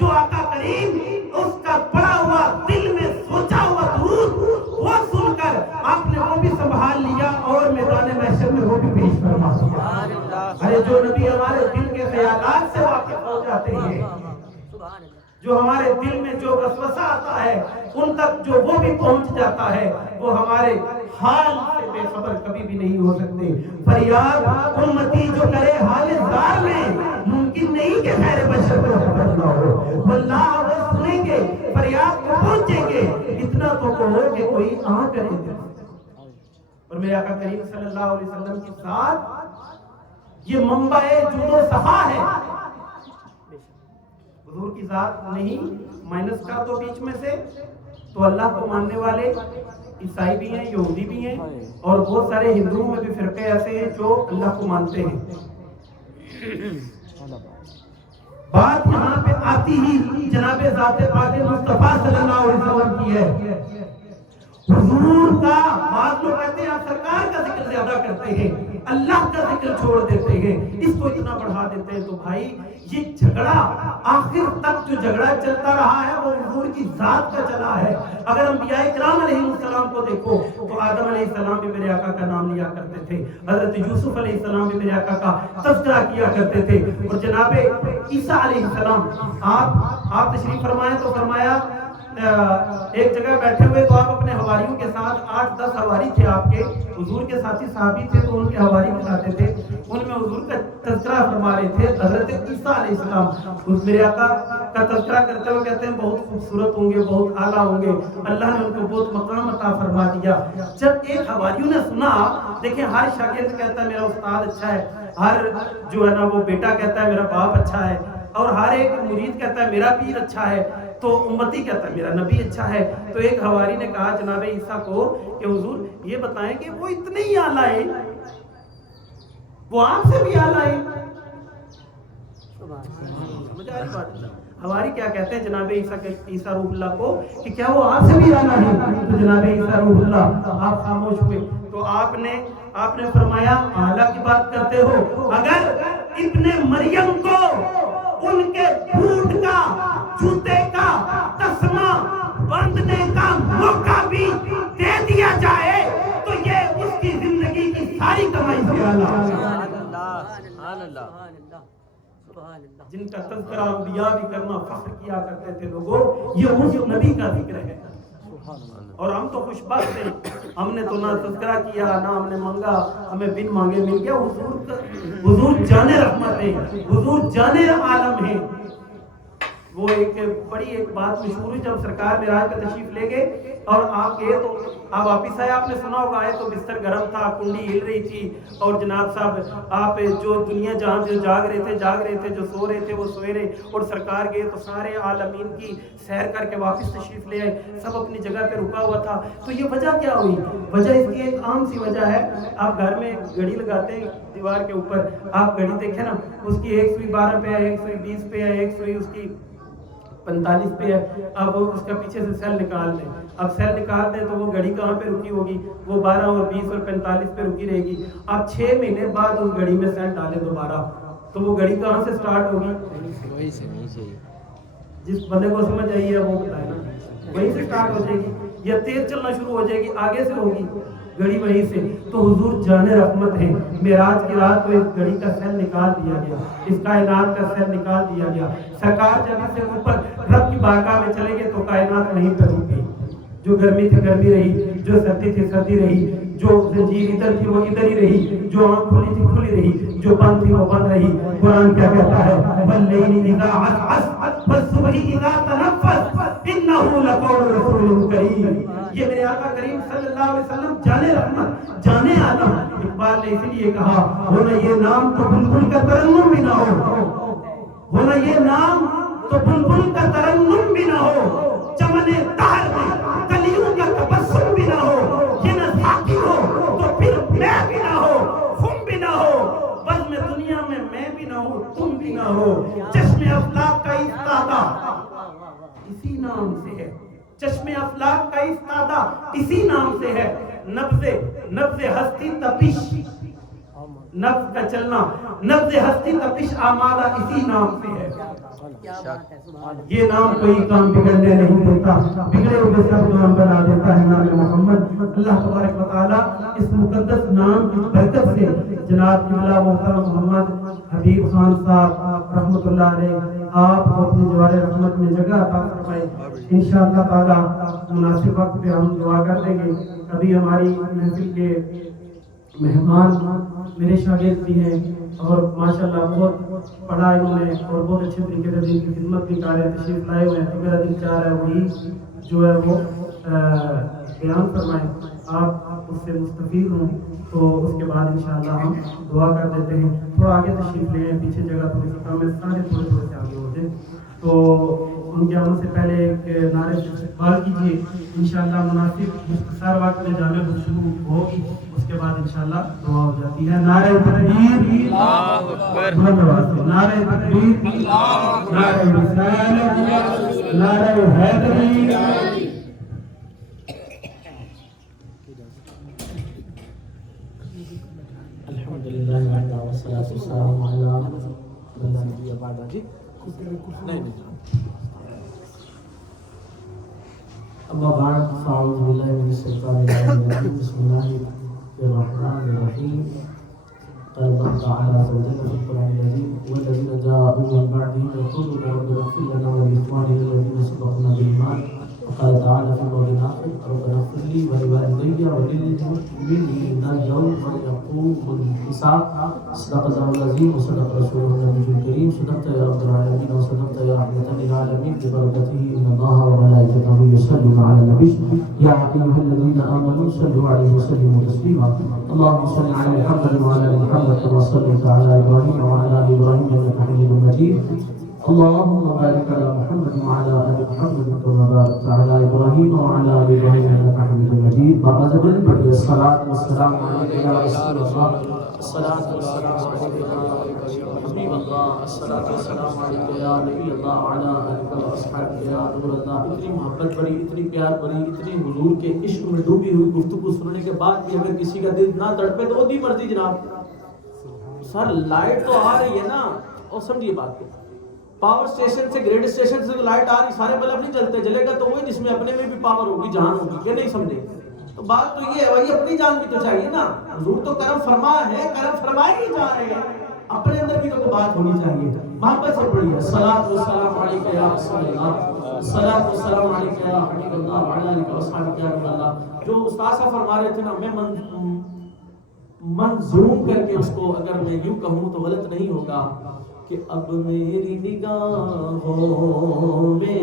جو آقا کریم اس کا پڑھا ہوا دل میں سوچا ہوا درود وہ سن کر آپ نے وہ بھی سنبھال لیا اور میدان محشر میں وہ بھی پیش فرما دیا. ارے جو نبی ہمارے دل کے خیالات سے واقف ہو جاتے ہیں، جو ہمارے دل میں جو وسوسہ آتا ہے ان تک جو وہ بھی پہنچ جاتا ہے، وہ ہمارے حال سے بے خبر کبھی بھی نہیں ہو سکتے. فریاد امتی جو کرے حال زار میں، ممکن نہیں کہ خیر بشر کو خبر نہ ہو. واللہ وہ سنیں گے، فریاد کو پہنچیں گے. اتنا تو کہو کہ کوئی آ کرے. اور میرے آقا کریم صلی اللہ علیہ وسلم کی ذات یہ منبع جود و صفا ہے. حضور کی ذات نہیں مائنس کر دو بیچ میں سے تو اللہ کو ماننے والے عیسائی بھی ہیں، یہودی بھی ہیں، اور بہت سارے ہندوؤں میں بھی فرقے ایسے ہیں جو اللہ کو مانتے ہیں. بات یہاں پہ آتی ہی جناب ذات پاک مصطفیٰ صلی اللہ علیہ وسلم کی ہے. حضور کا بعض لوگ کہتے ہیں آپ سرکار کا ذکر زیادہ کرتے ہیں، اللہ کا ذکر چھوڑ دیتے ہیں، اس کو اتنا بڑھا دیتے ہیں. تو بھائی یہ جھگڑا آخر تک جو جھگڑا چلتا رہا ہے وہ حضور کی ذات کا چلا ہے. اگر انبیاء کرام علیہ السلام کو دیکھو تو آدم علیہ السلام بھی میرے آقا کا نام لیا کرتے تھے، حضرت یوسف علیہ السلام بھی میرے آقا کا تذکرہ کیا کرتے تھے، اور جناب عیسیٰ علیہ السلام آپ تشریف فرمائیں تو فرمایا ایک جگہ بیٹھے ہوئے تو آپ اپنے حواریوں کے ساتھ 8-10 حواری تھے آپ کے، حضور کے ساتھی صحابی تھے تو ان کے حواری کے ساتھ تھے، ان میں حضور کا تذکرہ فرما رہے تھے. حضرت عیسیٰ علیہ السلام میرے آقا کا تذکرہ کرتے ہوئے کہتے ہیں بہت خوبصورت ہوں گے، بہت اعلیٰ ہوں گے، اللہ نے ان کو بہت مقام عطا فرما دیا. جب ایک حواریوں نے سنا، دیکھیں ہر شاگرد کہتا ہے میرا استاد اچھا ہے، ہر جو ہے نا وہ بیٹا کہتا ہے میرا باپ اچھا ہے، اور ہر ایک مرید کہتا ہے میرا پیر اچھا ہے، تو امتی کہتا ہے میرا نبی اچھا ہے. تو ایک حواری نے کہا جناب عیسیٰ کو کہ حضور یہ بتائیں کہ وہ اتنے ہی اعلیٰ ہیں، وہ آپ سے بھی اعلیٰ ہیں. سمجھ آئی بات؟ حواری کیا کہتے ہیں جناب عیسیٰ روح اللہ کو کہ کیا وہ آپ سے بھی اعلیٰ ہیں؟ تو جناب عیسیٰ روح اللہ آپ خاموش ہوئے. تو آپ نے فرمایا اعلیٰ کی بات کرتے ہو، اگر ابن مریم کو ان کے بوٹ کا، جوتے کا تسمہ باندھنے کا موقع بھی دے دیا جائے تو یہ اس کی زندگی کی ساری کمائی سے جن کا تذکرہ انبیاء بھی کرنا فخر کیا کرتے تھے لوگوں، یہ اس نبی کا ذکر ہے. اور ہم تو خوش بخت ہیں، ہم نے تو نہ تذکرہ کیا نہ ہم نے مانگا، ہمیں بن مانگے مل گیا. حضور جانے رحمت ہے، حضور جانے عالم ہے. وہ ایک بڑی بات مشہور ہوئی جب سرکار معراج پہ تشریف لے گئے اور آپ گئے تو آپ واپس آئے. آپ نے سنا ہوگا آئے تو بستر گرم تھا، کنڈی ہل رہی تھی، اور جناب صاحب آپ جو دنیا جہاں جو جاگ رہے تھے، جو سو رہے تھے وہ سوئے رہے، اور سرکار گئے تو سارے عالمین کی سیر کر کے واپس تشریف لے آئے، سب اپنی جگہ پہ رکا ہوا تھا. تو یہ وجہ کیا ہوئی؟ وجہ اس کی ایک عام سی وجہ ہے. آپ گھر میں گھڑی لگاتے ہیں دیوار کے اوپر، آپ گھڑی دیکھیں نا، اس کی ایک سوئی 12 پہ ہے، ایک سوئی 20 پہ ہے، ایک سوئی اس کی 45 پہ ہے. اب اس کا پیچھے سے سیل نکال دیں، اب سیل نکال دیں تو وہ گھڑی کہاں پہ رکی ہوگی؟ وہ 12 اور 20 اور 45 پہ رکی رہے گی. اب 6 مہینے بعد اس گھڑی میں سیل ڈالیں دوبارہ تو وہ گھڑی کہاں سے سٹارٹ ہوگی؟ وہی سے. جس بندے کو سمجھ آئی ہے وہ بتائے نا، وہی سے سٹارٹ ہو جائے گی یا تیز چلنا شروع ہو جائے گی؟ آگے سے ہوگی گھڑی وہیں سے. تو حضور جانے رحمت ہے، معراج کی رات کو اس گھڑی کا سیل نکال دیا گیا، اس کائنات کا سیل نکال دیا گیا. سرکار جب اس سے اوپر رب کی بارگاہ میں چلے گئے تو کائنات وہیں پہ رک گئی. جو گرمی تھی گرمی رہی، جو سردی تھی سردی رہی، جو زنجیر ادھر تھی وہ ادھر ہی رہی، جو آنکھ کھلی تھی کھلی رہی، جو بند تھی وہ بند رہی۔ قرآن کیا کہتا ہے؟ وَاللَّيْلِ إِذَا عَسْعَسَ وَالصُّبْحِ إِذَا تَنَفَّسَ إِنَّهُ لَقَوْلُ رَسُولٍ كَرِيمٍ۔ یہ میرے آقا کریم صلی اللہ علیہ وسلم جانے رحمت، جانے عالم۔ اقبال نے اسی لیے کہا ہونا یہ نام تو بلبل کا ترنم بھی نہ ہو، ہونا یہ نام تو بلبل کا ترنم بھی نہ ہو، چمن طاہر میں کلیوں کا تبسم بھی نہ ہو، یہ نہ ساقی ہو تو پھر میں بھی نہ ہو، خم بھی نہ ہو، بزم دنیا میں بھی نہ ہو، تم بھی نہ ہو۔ چشم افلاک کا استادہ اسی نام سے ہے، چشم افلاک کا استادہ اسی نام سے ہے، نبض ہستی تپش، نبض کا چلنا، نبض ہستی تپش آمادہ اسی نام سے ہے۔ یہ نام کوئی کام بگڑنے نہیں دیتا، بگڑے ہوئے سب نام بنا دیتا ہے نام محمد۔ اللہ تبارک و تعالیٰ اس مقدس نام کی برکت سے جناب قبلہ محترم محمد حبیب خان صاحب رحمۃ اللہ علیہ آپ کو اپنی جوار رحمت میں جگہ عطا فرمائے۔ انشاءاللہ تعالیٰ مناسب وقت پہ ہم دعا کر دیں گے۔ ابھی ہماری محفل کے مہمان میرے شاگرد بھی ہیں اور ماشاءاللہ بہت پڑھا انہوں نے اور بہت اچھے طریقے سے دین کی خدمت بھی کر رہے ہیں، تشریف لائے ہوئے ہیں، تو میرا دل چاہ رہا ہے وہی جو ہے وہ بیان فرمائیں، آپ اس سے مستفید ہوں، تو اس کے بعد انشاءاللہ ہم دعا کر دیتے ہیں۔ تھوڑا آگے تشریف لیں، پیچھے جگہ تھوڑی سی کم ہے، سارے تھوڑے سے آگے ہوتے ہیں، تو ان کے آمد سے پہلے ایک نعرے سے استقبال کیجیے۔ انشاءاللہ مناسب مختصر وقت میں جامع گفتگو ہوگی، اس کے بعد انشاءاللہ دعا ہو جاتی ہے۔ نعرہ تکبیر، بلند آواز سے نعرہ تکبیر، نعرہ رسالت، نعرہ حیدری۔ الحمدللہ والصلاة والسلام علی من لا نبی بعدہ۔ جی نہیں اما بعد فاعوذ باللہ من الشیطان الرجیم، بسم اللہ الرحمن الرحیم۔ قال اللہ تعالی عز وجل في القرآن العظیم والذین جاءوا من بعدهم یقولون ربنا اغفر لنا ولإخواننا الذین سبقونا بالایمان، وقال تعالی في موضع آخر ربنا اغفر لي ولوالدي وللمؤمنين يوم يقوم الحساب۔ صدق الله العظيم وصدق رسوله النبي الكريم، صدقت يا رب العالمين وصدقت يا رحمة للعالمين، ببركته إن الله وملائكته يصلون على النبي يا أيها الذين آمنوا صلوا عليه وسلموا تسليما۔ اللهم صل على محمد وعلى آل محمد كما صليت على إبراهيم وعلى آل إبراهيم إنك حميد مجيد۔ اللهم بارك على محمد وعلى آل محمد كما باركت على إبراهيم وعلى آل إبراهيم إنك حميد مجيد۔ بعد الصلاة والسلام عليك يا رسول الله، الصلاة والسلام عليك يا حبيب الله، الصلاة والسلام عليك يا نبي الله وعلى آلك وأصحابك يا نور الله۔ اتنی محبت بڑی، اتنی پیار بڑی، اتنی حضور کے عشق میں ڈوبی ہوئی گفتگو سننے کے بعد بھی اگر کسی کا دل نہ تڑپے تو وہ دی مرضی جناب۔ سر لائٹ تو آ رہی ہے نا، اور سمجھیے بات کو، پاور اسٹیشن سے گریڈ اسٹیشن سے لائٹ آ رہی، سارے بلب نہیں جلتے، جلے گا تو وہی جس میں اپنے میں بھی پاور ہوگی، جان ہوگی، یہ نہیں سمجھے؟ تو بات تو یہ ہے بھائی، اپنی جان بھی تو چاہیے نا۔ حضور تو کرم فرما ہے، کرم فرمائے ہی جا رہے ہیں، اپنے اندر بھی تو بات ہونی چاہیے، محبت سے پڑھی ہے۔ الصلاۃ والسلام علیک یا رسول اللہ، الصلاۃ والسلام علیک یا حبیب اللہ وعلی آلک وصحبہ یا رسول اللہ۔ جو استاد صاحب فرما رہے تھے نا، میں منظوم کر کے اس کو اگر میں یوں کہوں تو غلط نہیں ہوگا کہ اب میری نگاہوں میں،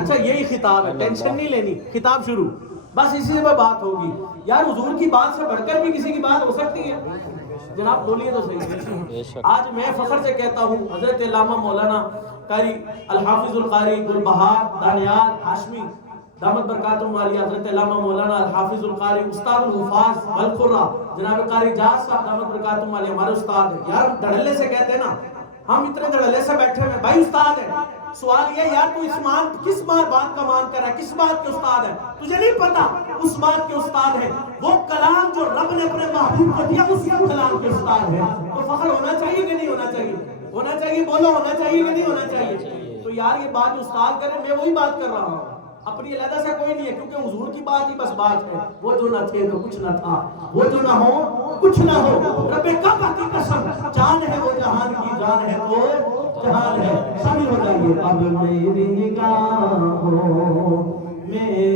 اچھا یہی خطاب ہے، ٹینشن نہیں لینی، خطاب شروع، بس اسی سے بات ہوگی۔ یار حضور کی بات سے بڑھ کر بھی کسی کی بات ہو سکتی ہے؟ جناب بولیے تو صحیح۔ آج میں فخر سے کہتا ہوں حضرت علامہ مولانا قاری الحافظ القاری گلبہار دانیال ہاشمی دامت برکاتہم عالیہ، حضرت علامہ مولانا الحافظ القاری استاد الحفاظ والقرہ جناب قاری جاز صاحب دامت برکاتہم عالیہ ہمارے استاد ہیں۔ یار دھڑلے سے کہتے ہیں نا، ہم اتنے دھڑلے سے بیٹھے ہوئے بھائی استاد ہیں، سوال یہ یار تو اس کس بات کا مان کر رہا ہے، کس بات کے استاد ہے؟ تجھے نہیں پتا اس بات کے استاد ہے، وہ کلام جو رب نے اپنے محبوب کو دیا اسی کلام کے استاد ہے۔ تو فخر ہونا چاہیے کہ نہیں ہونا چاہیے؟ ہونا چاہیے، بولو ہونا چاہیے کہ نہیں ہونا چاہیے؟ تو یار یہ بات جو استاد کرے میں وہی بات کر رہا ہوں، اپنی علیحدہ سے کوئی نہیں ہے، کیونکہ حضور کی بات ہی بس بات ہے۔ وہ جو نہ تھے تو کچھ نہ تھا، وہ جو نہ ہو کچھ نہ ہو، رب کعبہ کی قسم جان ہے وہ جہان کی جان ہے تو جہان ہے۔ شامل ہو جائیے۔ اب میری نگاہوں میں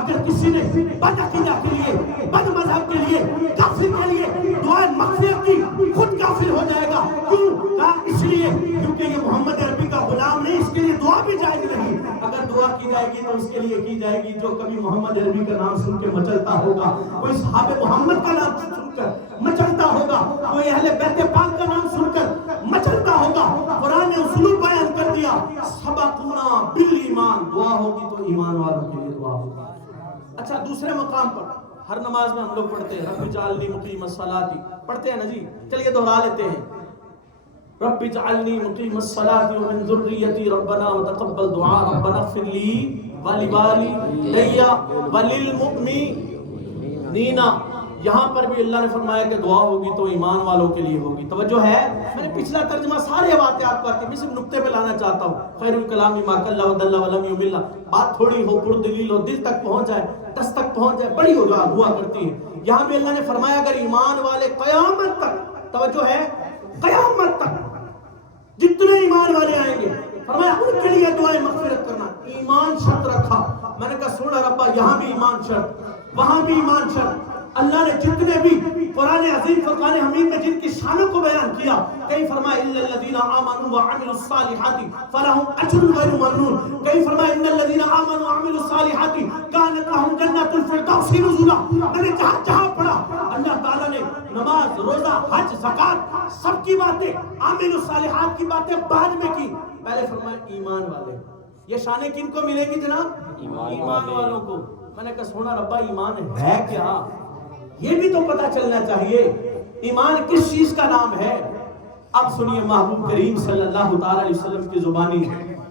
اگر کسی نے بد عقیدہ کے لیے، بد مذہب کے لیے، کافر کے لیے دعائے مغفرت کی، خود کافر ہو جائے گا. کیوں؟ کہا اس لیے کیونکہ یہ محمد عربی کا غلام نہیں، اس کے لیے دعا بھی جائز نہیں. اگر دعا کی جائے گی تو اس کے لیے کی جائے گی جو کبھی محمد عربی کا نام سن کے مچلتا ہوگا، کوئی صحابہ محمد کا نام سن کر مچلتا ہوگا، کوئی اہل بیت پاک کا نام سن کر مچلتا ہوگا. قرآن نے اسلوب بیان کر دیا، سبقونا بالایمان، دعا ہوگی تو ایمان والوں کے لیے دعا ہوگی. اچھا دوسرے مقام پر ہر نماز میں ہم لوگ پڑھتے ہیں رب اجعلنی مقیم الصلاۃ، پڑھتے ہیں نا جی، چلیے دوہرا لیتے ہیں. رب اجعلنی مقیم الصلاۃ ومن ذریتی ربنا وتقبل دعاء ربنا اغفر لی ولوالدی وللمؤمنین. یہاں پر بھی اللہ نے فرمایا کہ دعا ہوگی تو ایمان والوں کے لیے ہوگی. توجہ ہے، میں نے پچھلا ترجمہ سارے واقعات کو آتے ہیں، میں صرف نقطے پہ لانا چاہتا ہوں. خیر الکلام ما قل ودل ولم یمل، بات تھوڑی ہو پردلیل ہو، دل تک پہنچ جائے، دس تک پہنچ جائے، بڑی ہوا کرتی ہے. یہاں پہ اللہ نے فرمایا اگر ایمان والے قیامت تک، توجہ ہے قیامت تک جتنے ایمان والے آئیں گے، فرمایا ان کے لیے دعائیں مغفرت کرنا. ایمان شرط رکھا. میں نے کہا سونا ربا یہاں بھی ایمان شرط، وہاں بھی ایمان شرط. اللہ نے جتنے بھی قرآن عظیم فرقان حمید میں جن کی شانوں کو بیان کیا، کہیں فرمایا ان الذین آمنوا وعملوا الصالحات فلہم اجر غیر ممنون، کہیں فرمایا ان الذین آمنوا وعملوا الصالحات کانت لہم جنات الفردوس نزلا. میں نے جہاں پڑھا اللہ تعالیٰ نے نماز، روزہ، حج، زکات سب کی باتیں، عامل الصالحات کی باتیں بعد میں کی. پہلے فرمایا ایمان والے. یہ شانیں کن کو ملیں گی جناب؟ ایمان والوں کو. میں نے کہا سونا ربا ایمان ہے کیا؟ یہ بھی تو پتہ چلنا چاہیے. ایمان کس چیز کا نام ہے؟ اب سنیے محبوب کریم صلی اللہ تعالی علیہ وسلم کی زبانی،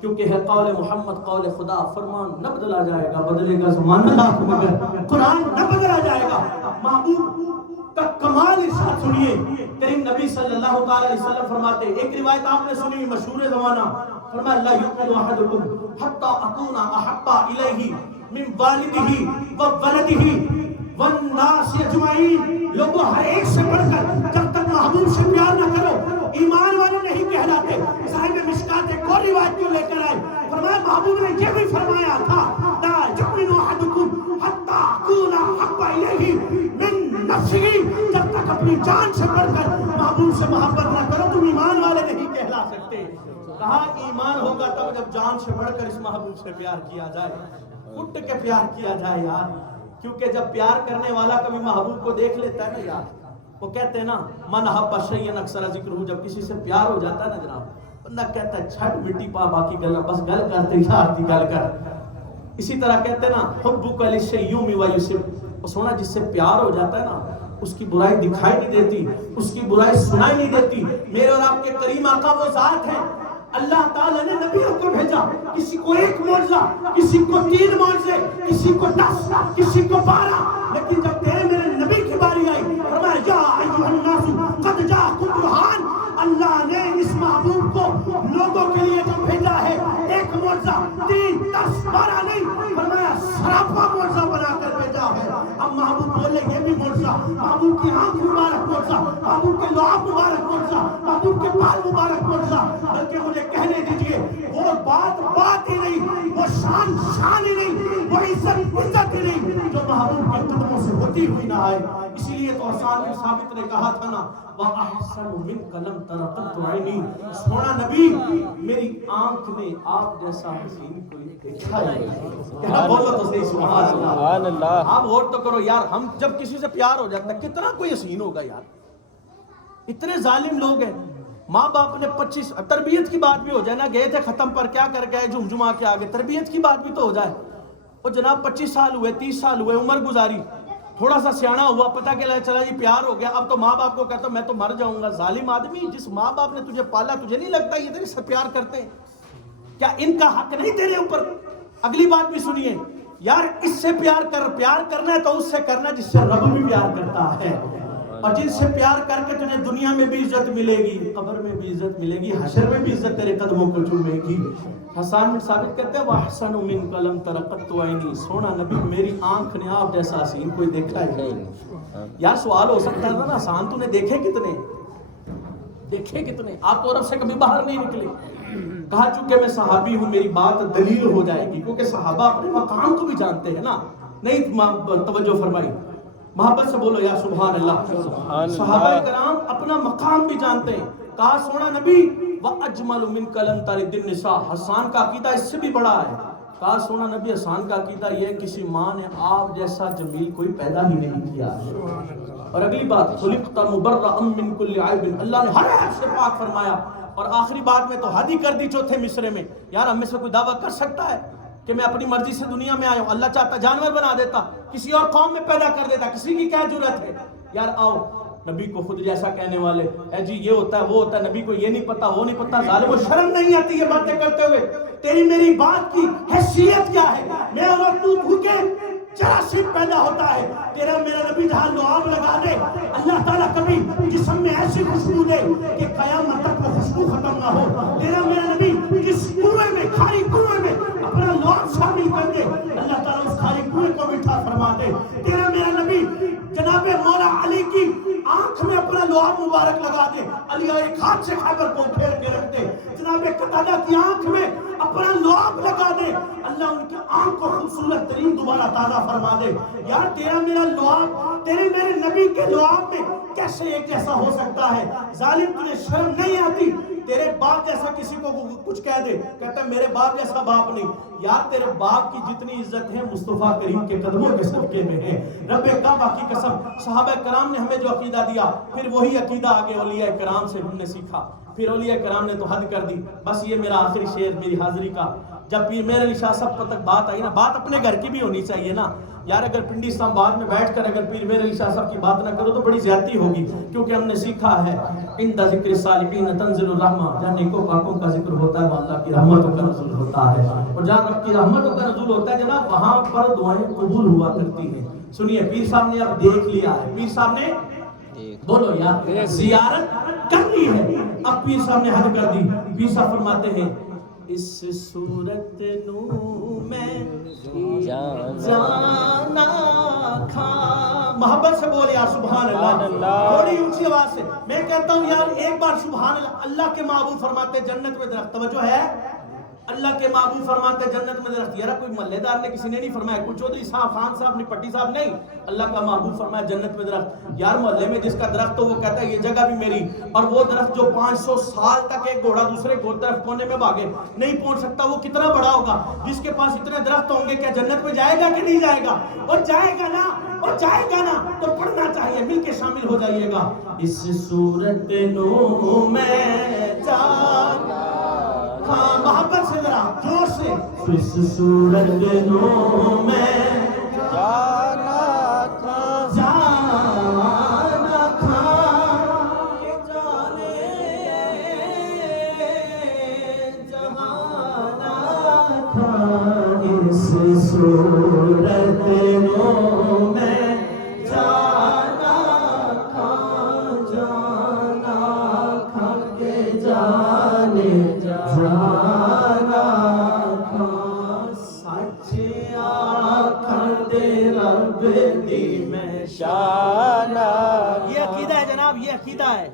کیونکہ ہے قول محمد قول خدا، فرمان نہ بدلا جائے گا، بدلے گا زمانہ لاکھ مگر قرآن نہ بدلا جائے گا. محبوب کا کمال ارشاد سنیے. کریم نبی صلی اللہ تعالی علیہ وسلم فرماتے، ایک روایت آپ نے سنی مشہور زمانہ، فرمایا لا یؤمن احدکم حتی اکون احب الیہ من والدہ وولدہ والناس اجمعین. لوگوں ہر ایک سے بڑھ کر جب تک محبوب سے پیار نہ کرو ایمان والے نہیں کہلاتے. صاحب مشکات ایک اور روایت کو لے کر آئے، فرمایا محبوب نے یہ بھی فرمایا تھا لا یؤمن احدکم حتی اکون احب الیہ من نفسہ. جب تک اپنی جان سے بڑھ کر محبوب سے محبت نہ کرو تم ایمان والے نہیں کہلا سکتے. کہا ایمان ہوگا تب جب جان سے بڑھ کر اس محبوب سے پیار کیا جائے، اٹھ کے پیار کیا جائے یار. کیونکہ جب پیار کرنے والا کبھی محبوب کو دیکھ لیتا ہے نا یار، وہ کہتے ہیں نا من احب شیئا اکثر ذکرہ، جب کسی سے پیار ہو جاتا ہے نا جناب، بندہ کہتا ہے چھٹ مٹی پا باقی گلا، بس گل کرتے یار دی گل کر. اسی طرح کہتے ہیں نا حبک للشیء یومی ویسب، سونا جس سے پیار ہو جاتا ہے نا اس کی برائی دکھائی نہیں دیتی، اس کی برائی سنائی نہیں دیتی. میرے اور آپ کے کریم آقا وہ ذات ہیں، اللہ تعالیٰ نے نبیوں کو بھیجا، کسی کو ایک معجزہ، کسی کو 3 معجزے، کسی کو 10، کسی کو 12، لیکن جب تیرے میرے نبی کی باری آئی فرمایا یا ایھا الناس قد جاءکم برہان. اللہ نے اس محبوب کو لوگوں کے لیے جو بھیجا ہے ایک معجزہ 3، 10، 12 نہیں، فرمایا سراپا معجزہ بنا کر بھیجا ہے. اب محبوب بولے یہ بھی معجزہ، محبوب کی آنکھ مبارک معجزہ، محبوب کے لعاب مبارک معجزہ، محبوب کے بال مبارک معجزہ. بلکہ مجھے کہنے دیجئے وہ بات ہی نہیں، وہ شان ہی نہیں، وہ عزت ہی نہیں جو محبوب کے قدموں سے ہوتی ہوئی نہ آئے. اسی لیے تو حسان بن ثابت نے کہا تھا نا وَأَحْسَنُ مِنْكَ لَمْ تَرَ قَطُّ عَيْنِي، سونا نبی میری آنکھ نے آپ جیسا حسین کوئی دیکھا ہی نہیں. کیا بولو تو صحیح سبحان اللہ. آپ غور تو کرو یار، ہم جب کسی سے پیار ہو جاتا ہے کتنا کوئی حسین ہوگا یار. اتنے ظالم لوگ ہیں، ماں باپ نے 25 تربیت کی بات بھی ہو جائے نا، گئے تھے ختم پر کیا کر گئے جمجمہ کے آگے، تربیت کی بات بھی تو ہو جائے. وہ جناب 25 سال ہوئے، 30 سال ہوئے، عمر گزاری، تھوڑا سا سیانا ہوا، پتہ چلا جی پیار ہو گیا، اب تو ماں باپ کو کہتا میں تو مر جاؤں گا. ظالم آدمی، جس ماں باپ نے تجھے پالا تجھے نہیں لگتا یہ تیرے سے پیار کرتے ہیں؟ کیا ان کا حق نہیں تیرے اوپر؟ اگلی بات بھی سنیے یار، اس سے پیار کرنا ہے تو اس سے کرنا جس سے رب بھی پیار کرتا ہے. اور جن سے پیار کر کے تجھے دنیا میں بھی عزت ملے گی، قبر میں بھی عزت ملے گی، حشر میں بھی عزت تیرے قدموں کو چومے گی. حسان بن ثابت کہتے ہیں وَأَحْسَنُ مِنْكَ لَمْ تَرَ قَطُّ عَيْنِي، سونا نبی میری آنکھ نے آپ جیسا حسین کوئی دیکھا ہے نہیں. یار سوال ہو سکتا تھا نا حسان تو نے دیکھے کتنے؟ آپ تو عرب سے کبھی باہر نہیں نکلے. کہا چونکہ میں صحابی ہوں میری بات دلیل ہو جائے گی، کیونکہ صحابہ اپنے مقام کو بھی جانتے ہیں نا. نہیں توجہ فرمائی, محبت سے بولو یا سبحان اللہ. صحابہ کرام اپنا مقام بھی جانتے ہیں. کہا سونا نبی وَأَجْمَلُ مِنْكَ لَمْ تَلِدِ النِّسَاء, حسان کا عقیدہ اس سے بھی بڑا ہے. کہا سونا نبی حسان کا عقیدہ یہ کسی ماں نے آپ جیسا جمیل کوئی پیدا ہی نہیں کیا. اور اگلی بات خُلِقْتَ مُبَرَّأً مِّن كُلِّ عَيْبٍ, اللہ نے ہر عیب سے پاک فرمایا. اور آخری بات میں تو حد ہی کر دی چوتھے مصرے میں. یار ہم میں سے کوئی دعویٰ کر سکتا ہے کہ میں اپنی مرضی سے دنیا میں آیا ہوں؟ اللہ چاہتا جانور بنا دیتا, کسی اور قوم میں پیدا کر دیتا, کسی کی کیا جرت ہے. یار آؤ نبی کو خود جیسا کہنے والے اے جی یہ ہوتا ہے وہ ہوتا ہے, نبی کو یہ نہیں پتا وہ نہیں پتا. ظالم, شرم نہیں آتی یہ باتیں کرتے ہوئے؟ تیری میری بات کی حیثیت کیا ہے؟ میں اور تو بھوکے جراثیم پیدا ہوتا ہے, تیرا میرا نبی جہاں لعاب لگا دے اللہ تعالیٰ کبھی جسم میں ایسی خوشبو دے کہ قیامت تک وہ خوشبو ختم نہ ہو. تیرا میرا نبی جس کنویں میں, کھاری کنویں میں اپنا لعاب شامل کر دے, اللہ تعالیٰ اس کھاری کنویں کو میٹھا فرما دے. تیرا میرا نبی جناب مولا علی کی آنکھ میں اپنا لعاب مبارک لگا دے, علی ایک ہاتھ سے خیبر کو پھیر کے رکھ دے. جناب قتادہ کی آنکھ میں اپنا لعاب لگا دے, اللہ ان کے آنکھ کو خوبصورت ترین دوبارہ تازہ فرما دے. یار تیرا میرا لعاب تیرے میرے نبی کے لعاب میں کیسے ایک جیسا ہو سکتا ہے؟ ظالم, تجھے شرم نہیں آتی؟ تیرے باپ جیسا کسی کو کچھ کہہ دے, کہتا ہے میرے باپ جیسا باپ نہیں. یار تیرے باپ کی جتنی عزت ہے مصطفیٰ کریم کے قدموں کے صدقے میں ہے. رب کعبہ کی قسم, صحابہ کرام نے ہمیں جو عقیدہ دیا پھر وہی عقیدہ آگے اولیاء کرام سے ہم نے سیکھا, پھر اولیاء کرام نے تو حد کر دی. بس یہ میرا آخری شعر میری حاضری کا. جب پیر مہر علی شاہ صاحب تک بات آئی نا, بات اپنے گھر کی بھی ہونی چاہیے نا یار. اگر پنڈی اسلام آباد میں بیٹھ کر اگر پیر مہر علی شاہ صاحب کی بات نہ کرو تو بڑی زیادتی ہوگی, کیونکہ ہم نے سیکھا ہے عند ذکر الصالحین تنزل الرحمہ, جہاں نیکو پاکوں کا ذکر ہوتا ہے وہاں اللہ کی رحمتوں کا نزول ہوتا ہے. اور جہاں رب کی رحمتوں کا نزول ہوتا ہے جناب وہاں پر دعائیں قبول ہوا کرتی ہیں. سنیے پیر صاحب نے اب دیکھ لیا ہے, پیر صاحب نے بولو یار زیارت کر لی ہے, اب پیر صاحب نے حد کر دی. پیر صاحب فرماتے ہیں اس صورت نو میں جانا کھا. محبت سے بول یار سبحان اللہ, تھوڑی اونچی آواز سے. میں کہتا ہوں یار ایک بار سبحان اللہ. اللہ کے محبوب فرماتے جنت میں درخت, توجہ ہے, اللہ کے محبوب فرماتے جنت میں درخت. یار کوئی محلے دار نے کسی نے نہیں فرمایا, کوئی چودھری صاحب خان صاحب نے پٹی صاحب نہیں, اللہ کا محبوب فرمایا جنت میں درخت. یار محلے میں جس کا درخت ہو وہ کہتا ہے یہ جگہ بھی میری, اور وہ درخت جو 500 سال تک ایک گھوڑا دوسرے طرف کونے میں بھاگے نہیں پہنچ سکتا, وہ کتنا بڑا ہوگا. جس کے پاس اتنے درخت ہوں گے کیا جنت میں جائے گا کہ نہیں جائے گا؟ اور جائے گا نا, اور جائے گا نا تو پڑھنا چاہیے, مل کے شامل ہو جائیے گا. اس صورت نو میں جانا, محبت سے ذرا جوش سے, اس صورت نو میں جانا تھا, جانا تھا کہ جانے جہانا تھا. اس صورت نو میں جانا تھا, جانا تھا کہ جانے جانا تھا. سچ آنکھ دے رب دی میں شانہ. یہ عقیدہ ہے جناب, یہ عقیدہ ہے.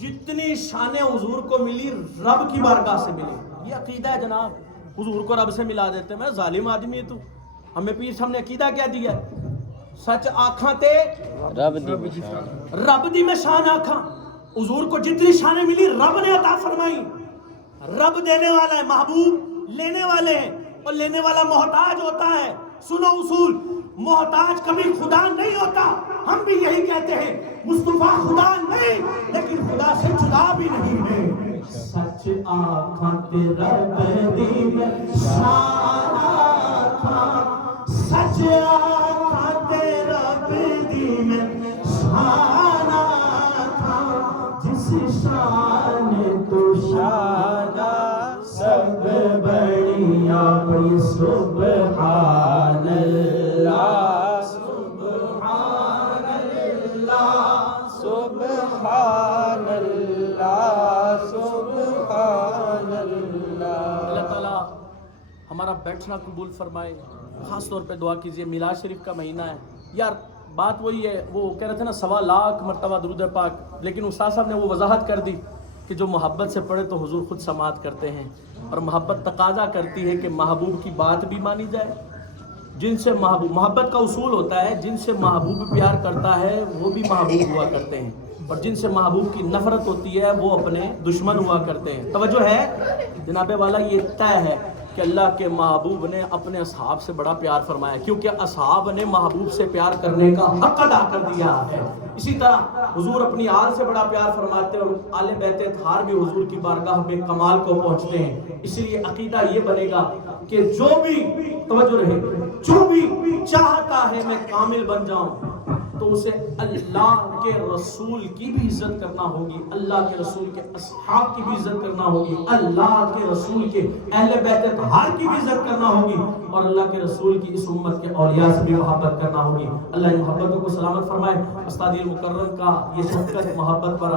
جتنی شانیں حضور کو ملی رب کی بارگاہ سے ملی, یہ عقیدہ ہے جناب. حضور کو رب سے ملا دیتے ہیں. میں ظالم آدمی ہے تو. ہمیں پیر صاحب نے عقیدہ کیا دیا ہے؟ سچ آنکھاں تے رب دی میں شان آنکھاں. حضور کو جتنی شانیں ملی رب نے عطا فرمائی. رب دینے والا ہے, محبوب لینے والے ہیں, اور لینے والا محتاج ہوتا ہے. سنو اصول, محتاج کبھی خدا نہیں ہوتا. ہم بھی یہی کہتے ہیں مصطفیٰ خدا نہیں لیکن خدا سے جدا بھی نہیں ہے. سچ آنکھاں تے رب دی میں شان آنکھاں, سچ آنکھاں تے رب دی میں شان آنکھاں. جس شان تو شان سب بڑیا بڑی سبحان اللہ, سبحان اللہ, سبحان اللہ, سبحان اللہ. اللہ تعالیٰ ہمارا بیٹھنا قبول فرمائے. خاص طور پہ دعا کیجئے, میلاد شریف کا مہینہ ہے یار. بات وہی ہے, وہ کہہ رہے تھے نا 1.25 لاکھ مرتبہ درود پاک, لیکن استاد صاحب نے وہ وضاحت کر دی کہ جو محبت سے پڑھے تو حضور خود سماعت کرتے ہیں, اور محبت تقاضا کرتی ہے کہ محبوب کی بات بھی مانی جائے, جن سے محبت کا اصول ہوتا ہے جن سے محبوب پیار کرتا ہے وہ بھی محبوب ہوا کرتے ہیں، اور جن سے محبوب کی نفرت ہوتی ہے وہ اپنے دشمن ہوا کرتے ہیں۔ توجہ ہے جناب والا، یہ طے ہے کہ اللہ کے محبوب نے اپنے اصحاب سے بڑا پیار فرمایا، کیونکہ اصحاب نے محبوب سے پیار کرنے کا حق ادا کر دیا ہے۔ اسی طرح حضور اپنی آل سے بڑا پیار فرماتے ہیں، اور آل بیت اطہار بھی حضور کی بارگاہ میں کمال کو پہنچتے ہیں۔ اس لیے عقیدہ یہ بنے گا کہ جو بھی توجہ رہے، جو بھی چاہتا ہے میں کامل بن جاؤں تو اسے اللہ کے رسول کی بھی عزت کرنا ہوگی، اللہ کے رسول کے اصحاب کی بھی عزت کرنا ہوگی، اللہ کے رسول کے اہل بیت اطہار کی بھی عزت کرنا ہوگی، اور اللہ کے رسول کی اس امت کے اولیاء سے بھی محبت کرنا ہوگی۔ اللہ ان محبتوں کو سلامت فرمائے۔ استاد المکرم کا یہ شفقت محبت پر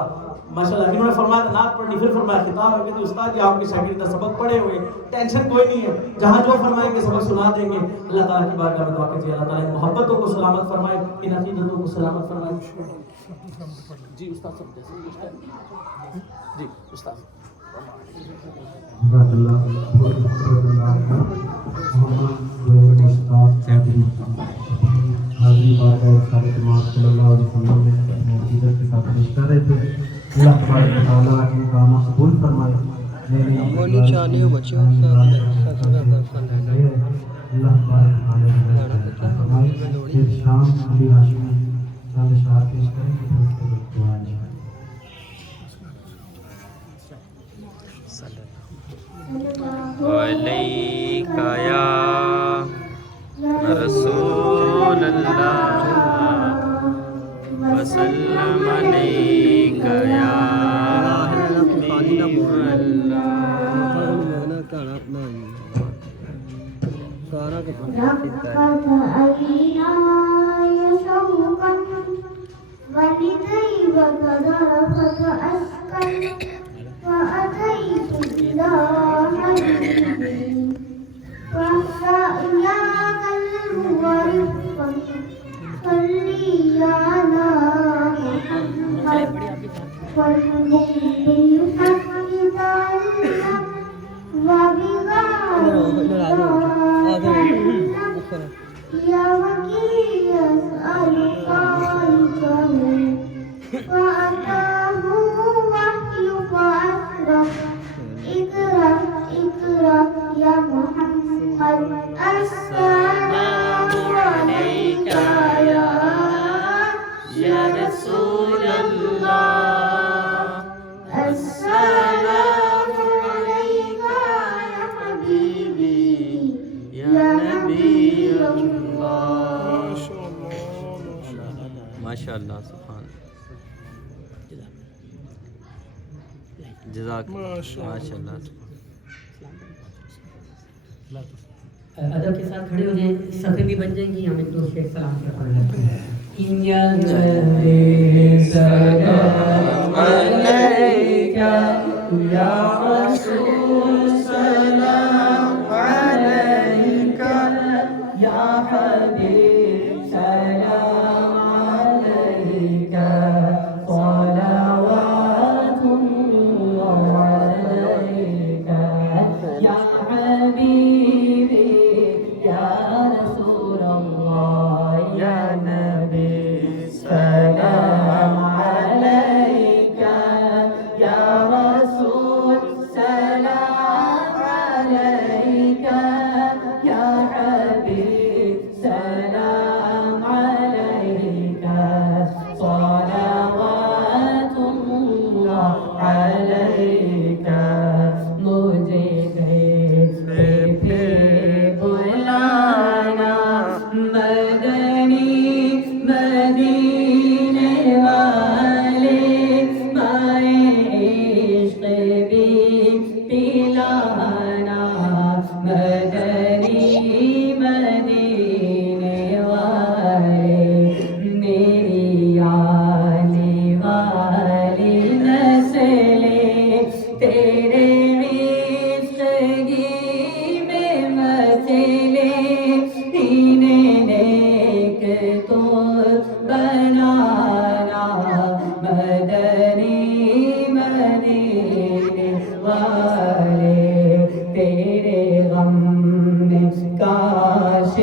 ماشاءاللہ انہوں نے فرمایا نعت پڑھنی، پھر فرمایا خطاب ہے کہ استاد یہ آپ کے شاگرد سبق پڑھے ہوئے، ٹینشن کوئی نہیں ہے، جہاں جو فرمائیں گے سبق سنا دیں گے۔ اللہ تعالیٰ کی بارگاہ میں دعا کیجیے اللہ تعالیٰ ان محبتوں کو سلامت فرمائے، ان عقیدتوں کو سلامت فرمائے۔ جی استاد صاحب جی استاد حاضری بارگاہ سارے جماعت صلی اللہ علیہ وسلم نے عقیدت کے ساتھ پیش کر رہے تھے۔ اللہ تبارک و تعالیٰ ان کا عمل قبول فرمائے۔ اللہ تبارک و فرمائے کہ شام علی ہاشمی چند اشعار پیش کریں گے پھر اس کے بعد دعا علیک یا رسول اللہ وسلم علیک یا حبیب اللہ۔ لقد أريناي شوقا ولطيبة ذرفك أسكن فأتيت إلى حبيبي فاهدأ يا قلب ورفقا صلي على محمد والحب بالحق تعلم يا وكيل يسأل خالقه فأتاه وحي فأسرف اقرأ اقرأ يا محمد السلام عليك يا رسول الله السلام عليك يا حبيبي يا نبي الله ماشاء اللہ سبحان جزاک ماشاء اللہ۔ ادب کے ساتھ کھڑے ہو جائیں، صفیں بھی بن جائیں گی، ہم ایک دوسرے کے سلام پڑھ لیتے ہیں۔ یا نبی سلام علیکہ یا رسول سلام علیکہ یا حبیب سلام علیکہ صلوات اللہ علیکہ یا حبیبی یا رسول اللہ یا نبی سلام علیکہ یا رسول سلام علیکہ یا حبیب سلام علیکہ صلوات اللہ علیکہ۔ مجھے گھر پہ بلانا مدنی مدینے والے، مائے عشق بھی پلانا مدنی مدینے والے، میری آنے والی نسلیں تیرے عشقی میں مچلے، انہیں نیک تو بنانا مدنی مدینے والے، تیرے غم میں کاش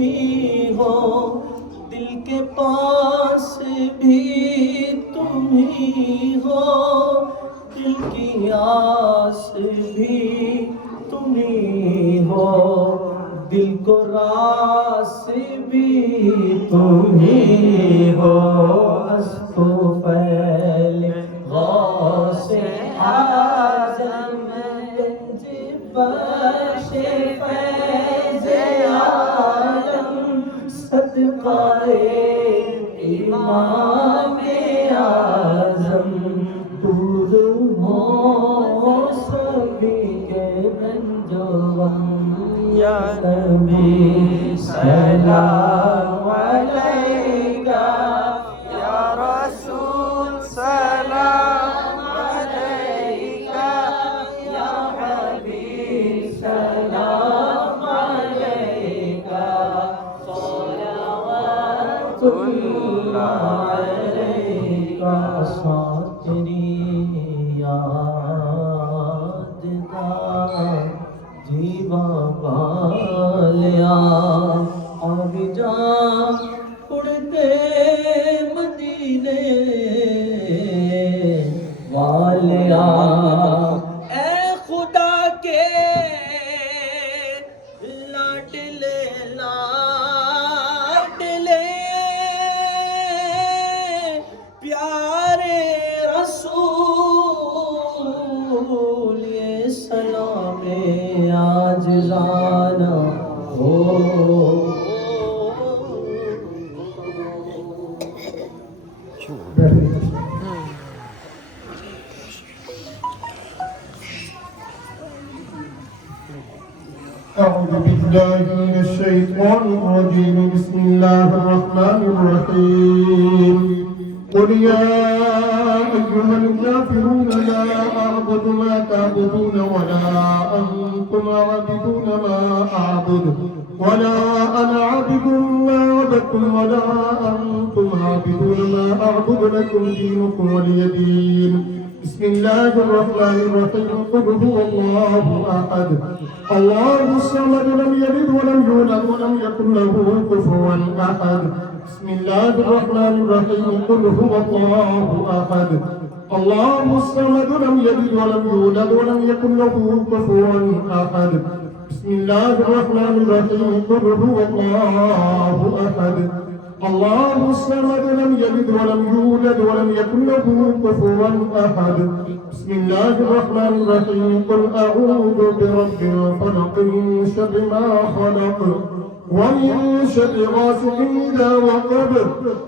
ہی ہو، دل کے پاس بھی تم ہی ہو، دل کی آس بھی تم ہی ہو، دل کو راس بھی تم ہی ہو، اسکو پہلے غوث اعظم گنج بخش فیض عالم صدقہ امام اعظم دور ہو سبھی کے رنج و غم، یا نبی سلام علیکہ، یا رسول سلام علیکہ، یا حبیب سلام علیکہ، صلوات اللہ علیکہ، ساتھ تیری یاد کا جیوا لیا، اور جان اڑتے مدینے والیا، اے خدا کے لاڈلے لاڈلے پیارے رسول، یہ سلام عاجزانہ ہو۔ أعوذ بالله من الشيطان الرجيم. بسم الله الرحمن الرحيم. قل يا أيها الكافرون لا أعبد ما تعبدون ولا أنتم عابدون ما أعبد ولا أنا عابد ما عبدتم ولا أنتم عابدون ما أعبد لكم دينكم ولي دين. بسم الله الرحمن الرحيم. قل هو الله أحد الله الصمد لم يلد ولم يولد ولم يكن له كفوا أحد. بسم الله الرحمن الرحيم. قل هو الله أحد الله الصمد لم يلد ولم يولد ولم يكن له كفوا أحد. بسم الله الرحمن الرحيم. قل هو الله أحد الله الصمد لم يلد ولم يولد ولم يكن له كفوا أحد. بسم الله الرحمن الرحيم. قل أعوذ برب الفلق من شر ما خلق ومن شر غاسق إذا وقب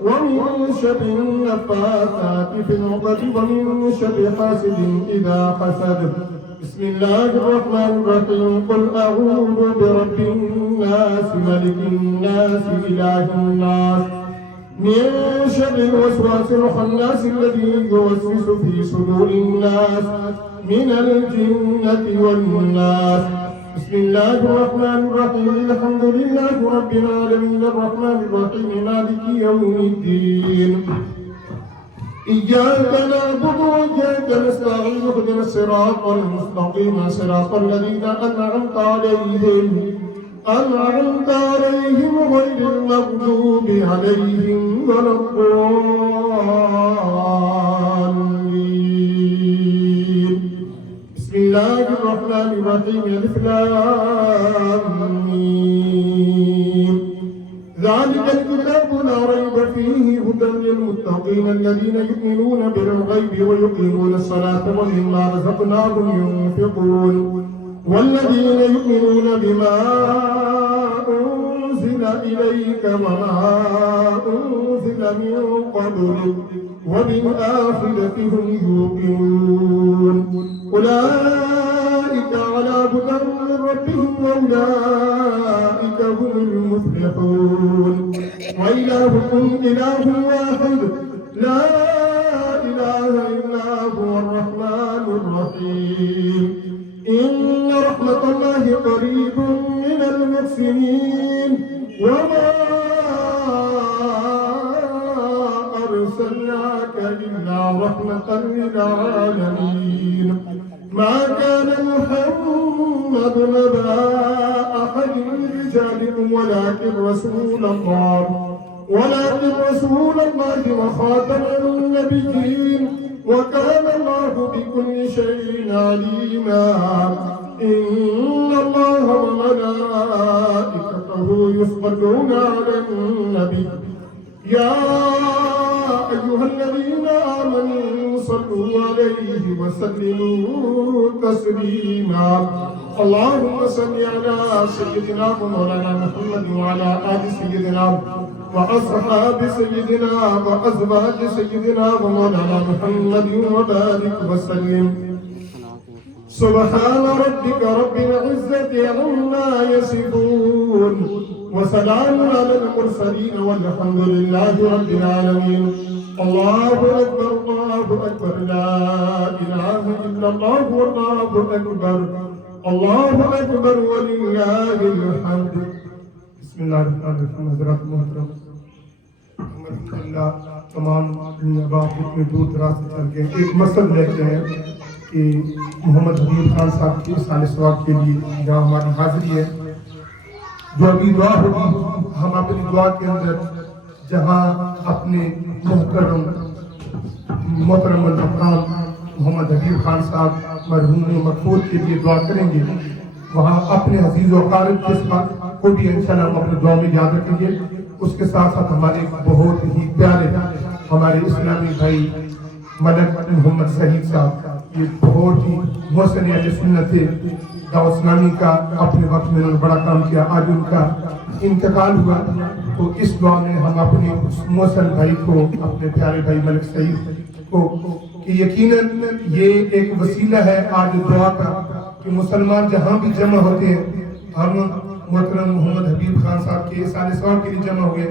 ومن شر النفاثات في العقد ومن شر حاسد إذا حسد. بسم الله الرحمن الرحيم. قل أعوذ برب الناس ملك الناس إله الناس من شر الوسواس الخناس الذي يوسوس في صدور الناس من الجنة والناس. بسم الله الرحمن الرحيم. الحمد لله رب العالمين الرحمن الرحيم مالك يوم الدين. إياك نعبد وإياك نستعين اهدنا الصراط المستقيم صراط الذين أنعمت عليهم غير المغضوب عليهم ولا الضالين. بسم الله الرحمن الرحيم. ألف لام ميم. ذلك الكتاب لا ريب فيه هدى للمتقين الذين يؤمنون بالغيب ويقيمون الصلاة ومما رزقناهم ينفقون والذين يؤمنون بما أنزل إليك وما أنزل من قبلك وبالآخرة هم يوقنون. أولئك على هدى من ربهم وأولئك هم المفلحون. وإلهكم إله واحد لا إله إلا هو الرحمن الرحيم. إن رحمة الله قريب من المحسنين وما أرسلناك إلا رحمة للعالمين. ما كان محمد نبا أحد من رجالكم ولكن رسول الله ولكن رسول الله وخاتم النبيين وكان الله بكل شيء عليما إن الله وملائكته يصلون على النبي يا أيها الذين آمنوا صلوا عليه وسلموا تسليما اللهم صل على سيدنا مولانا محمد وعلى آل سيدنا وأصحاب سيدنا وأزواج سيدنا ومولانا محمد وبارك وسلم سبحان ربك رب العزة عما يصفون وسلام على المرسلين والحمد لله رب العالمين الله أكبر الله أكبر لا إله إلا الله والله أكبر الله أكبر ولله الحمد بسم الله الرحمن الرحيم حضرات محترم الحمدللہ تمام احباب اتنے دور دراز سے چل کے ایک مقصد لیتے ہیں کہ محمد حبیب خان صاحب کی سال ثواب کے لیے یہاں ہماری حاضری ہے جو ابھی دعا ہوگی ہم اپنی دعا کے اندر جہاں اپنے محترم الافغان محمد حبیب خان صاحب مرحوم مقبول کے لیے دعا کریں گے وہاں اپنے عزیز و اقارب کے ساتھ کو بھی انشاءاللہ ہم اپنے دعا میں یاد رکھیں گے اس کے ساتھ ساتھ ہمارے بہت ہی پیارے ہمارے اسلامی بھائی ملک محمد سعید صاحب یہ بہت ہی محسن اہل سنت تھے دعوت اسلامی کا اپنے وقت میں انہوں نے بڑا کام کیا آج ان کا انتقال ہوا تو اس دعا میں ہم اپنے محسن بھائی کو اپنے پیارے بھائی ملک سعید کو کہ یقیناً یہ ایک وسیلہ ہے آج دعا کا کہ مسلمان جہاں بھی جمع ہوتے ہیں ہم محترم محمد حبیب خان صاحب کے سال ثواب کے لیے جمع ہوئے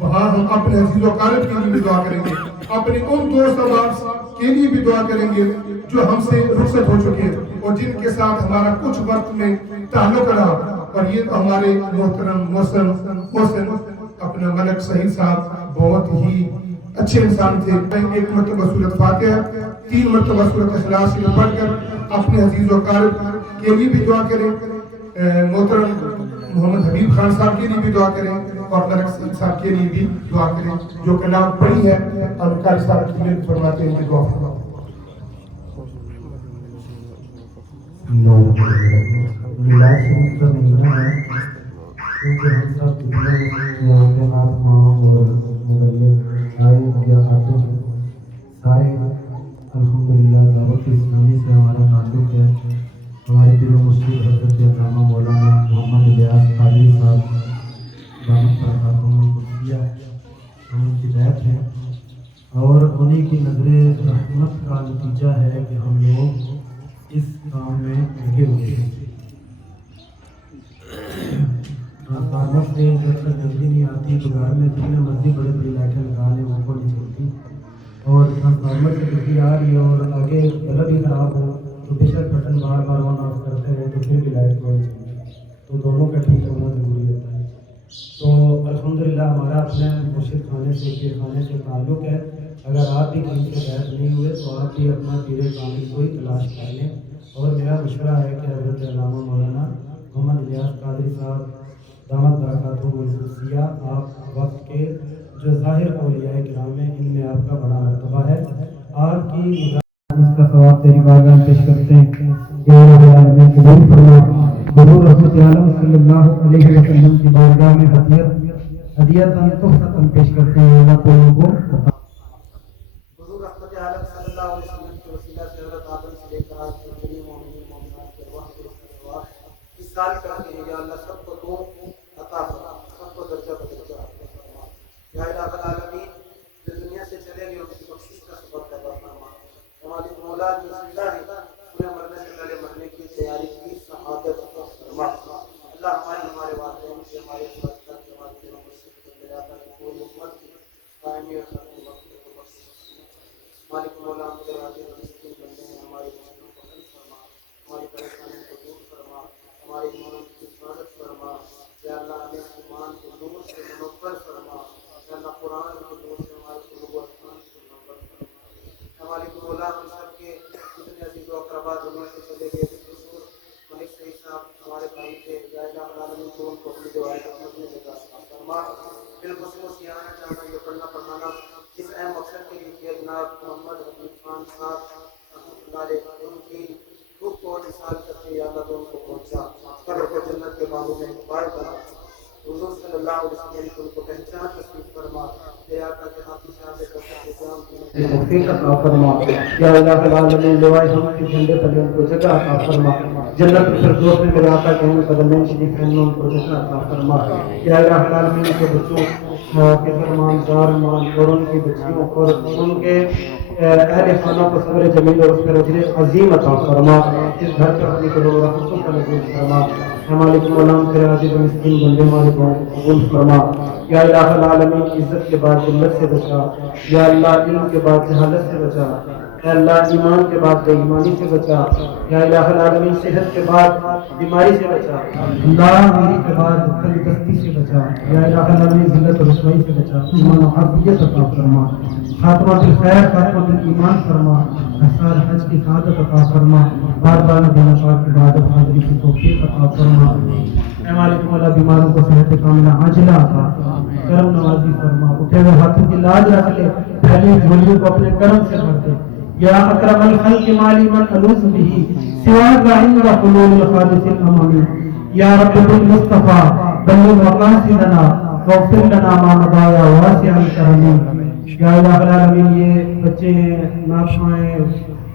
وہاں ہم اپنے عزیز و اقارب کے لیے بھی دعا کریں گے اپنے ان دوست احباب کے لیے بھی دعا کریں گے جو ہم سے رخصت ہو چکے ہیں اور جن کے ساتھ ہمارا کچھ وقت میں تعلق رہا اور یہ تو ہمارے محترم محسن اپنا ملک سعید صاحب بہت ہی اچھے انسان تھے ایک مرتبہ سورۃ فاتحہ 3 مرتبہ سورۃ اخلاص شریف پڑھ کر اپنے عزیز و اقارب کے لیے بھی دعا کریں محترم محمد حبیب خان صاحب کے لیے بھی دعا کریں اور ملک سعید صاحب کے لیے بھی دعا کریں جو کلام پڑھی ہے اور قاری صاحب کی لیے فرماتے ہیں کہ دعا فرماتے ہیں میلاد شریف کا مہینہ ہے کیونکہ ہم سب کتنے یہاں کے نام اور مبلغ آئے یا آتے ہیں سارے الحمدللہ دعوت اسلامی سے ہمارا تعلق ہے ہمارے دل و مسجد حضرت علامہ مولانا محمد الیاس قادری صاحب دامت برکاتہم القدسیہ ہم ان کی بیعت ہیں اور انہیں کی نظر رحمت کا نتیجہ ہے کہ ہم لوگ اس کام میں لگے ہوئے ہیں ٹرانسفارمر سے جب تک بجلی نہیں آتی تو گھر میں جتنے مرضی بڑے بڑی لائٹیں لگا لیں وہ کو نہیں چلتی اور ٹرانسفارمر سے بجلی آ رہی ہے اور آگے بلب ہی خراب ہو تو بے شک button bar bar on of کرتے رہے تو پھر بھی لائٹ کو نہیں چلتی تو دونوں کا ٹھیک ہونا ضروری ہوتا ہے تو الحمدللہ ہمارا اپنے مرشد خانے سے پیر خانے سے تعلق ہے اگر آپ بھی کہیں سے بیعت نہیں ہوئے تو آپ بھی اپنا پیر کامل کو ہی تلاش کر لیں اور میرا مشورہ ہے کہ حضرت علامہ مولانا محمد الیاس قادری صاحب دامت برکاتہم القدسیہ آپ وقت کے جو ظاہر اولیاء کرام ہیں ان میں آپ کا بڑا مرتبہ ہے آپ کی اس کا ثواب تیری بارگاہ میں پیش کرتے ہیں یا رب العالمین قبول فرما حضور رحمت عالم صلی اللہ علیہ وسلم کی بارگاہ میں ہدیہ تحفہ پیش کرتے ہیں اللہ کو حضور رحمت عالم صلی اللہ علیہ وسلم کے وسیلہ سے حضرت آدم سے لے کر آج تمام مومنین مومنات کے ارواح کے اس سال کرتے ہیں یا اللہ سب کو تو عطا فرما سب کو درجہ بدرجہ عطا فرما یا الہ العالمین جو دنیا سے چلے گئے ان کی بخشش کا سبب پیدا فرما ہماری مولا جو زندہ ہے انہیں مرنے سے پہلے مرنے کی تیاری کی شہادت عطا فرما اللہ ہمارے والدین سے ہمارے اساتذہ کے ہمارے دلوں میں سے ملاقات کی پوری امت کی قائمی اور ختم وقت کو بخش مالک مولا ہم تیرے حاضر و مسکین بندے ہیں ہماری مشکلوں کو حل فرما ہماری پریشانیوں کو دور فرما ہماری ایمانوں کی حفاظت فرما یا اللہ ہمیں بعد بالخصوص آنا چاہنا یہ پڑھنا پڑھانا اس اہم مقصد کے لیے کہ جناب محمد حبیب خان صاحب ان کی روح کو نثار کرتے یا اللہ تو ان کو پہنچا قبر کو جنت کے باغوں میں بار بنا حضور صلی اللہ علیہ وسلم کو ان کو پہچان نصیب فرما یا آقا کے ہاتھ سے آنے کا انتظام کی توفیق عطا فرما یا الہ العالمین لوائے ہم کے جھنڈے تلے ان کو جگہ عطا فرما جنت الفردوس میں میرے آقا کے قدمین شریف ہیں ان کو جگہ عطا فرما یا الہ العالمین کے بچوں کے فرمان دارمان اور ان کی بچیوں اور ان کے اہل خانہ کو صبر جمیل اور اس پر اجر عظیم عطا فرما اس گھر پر اپنی کرو رحمتوں کا نزول فرما مالک مولا تیرے عزیز و مسکین بندے مالک قبول فرما یا الہ العالمین عزت کے بعد ذلت سے بچا یا اللہ علم کے بعد جہالت سے بچا یا اللہ ایمان کے بعد بے ایمانی سے بچا یا الہ العالمین صحت کے بعد بیماری سے بچا اللہ امیر کے بعد تندرستی سے بچا یا الہ العالمین ذلت و رسوائی سے بچا ایمان و عافیت عطا فرما خاتمہ بالخیر خاتمہ بالایمان فرما احسان حج کی سعادت عطا فرما بار بار نبی پاک کی عبادت حاضری کی توفیق عطا فرما اے مالک مولا بیماروں کو صحت کاملہ عاجلہ عطا کرم نوازی فرما اٹھے ہوئے ہاتھوں کی لاج رکھ لے پھیلی جھولیوں کو اپنے کرم سے بھر دے یا اکرم الخلق مالی من الوذ به سواك عند حلول الحادث الامامي یا رب بالمصطفى بلغ مقاصدنا واغفر لنا ما مضى يا واسع الكرم یا الہ العالمین یہ بچے ہیں ناشنائیں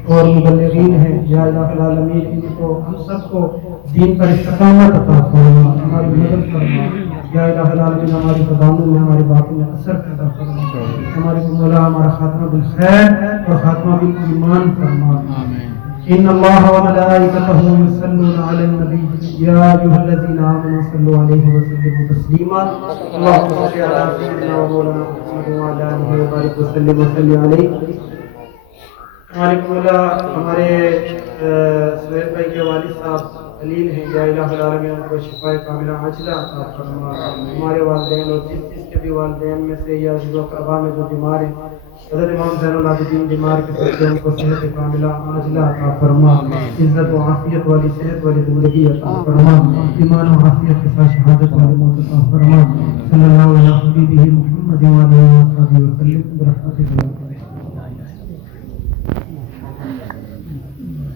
اور مبلغین ہیں یا الہ العالمین ان کو ہم سب کو دین پر استقامت عطا فرما ہماری مدد فرما یا الہ العالمین ہماری تضامن میں ہماری باتوں میں اثر پیدا فرما ہمارے مولا ہمارا خاتمہ بالخیر اور خاتمہ بالایمان فرما ان اللہ وملائکتہ یصلون علی النبی یا ایھا الذین آمنوا صلوا علیہ وسلموا تسلیما اللهم صل علی سیدنا و مولانا محمد وعلی آلہ وبارک وسلم علیہ ہمارے مولا ہمارے سہیل بھائی کے والد صاحب خلیل ہیں یا الہ العالمین ان کو شفاء کاملہ عاجلہ عطا فرما ہمارے والدین اور جس کے بھی والدین میں سے یا عزیز و اقربا میں جو بیمار ہیں حضرت امام زین العابدین بیمار کے ساتھ ان کو صحت کاملہ عاجلہ عطا فرما عزت و عافیت والی صحت والی زندگی عطا فرما ایمان و عافیت کے ساتھ شہادت والی موت عطا فرما صلی اللہ علیہ حبیبہ محمد وعلیہ وسلم برحمتہ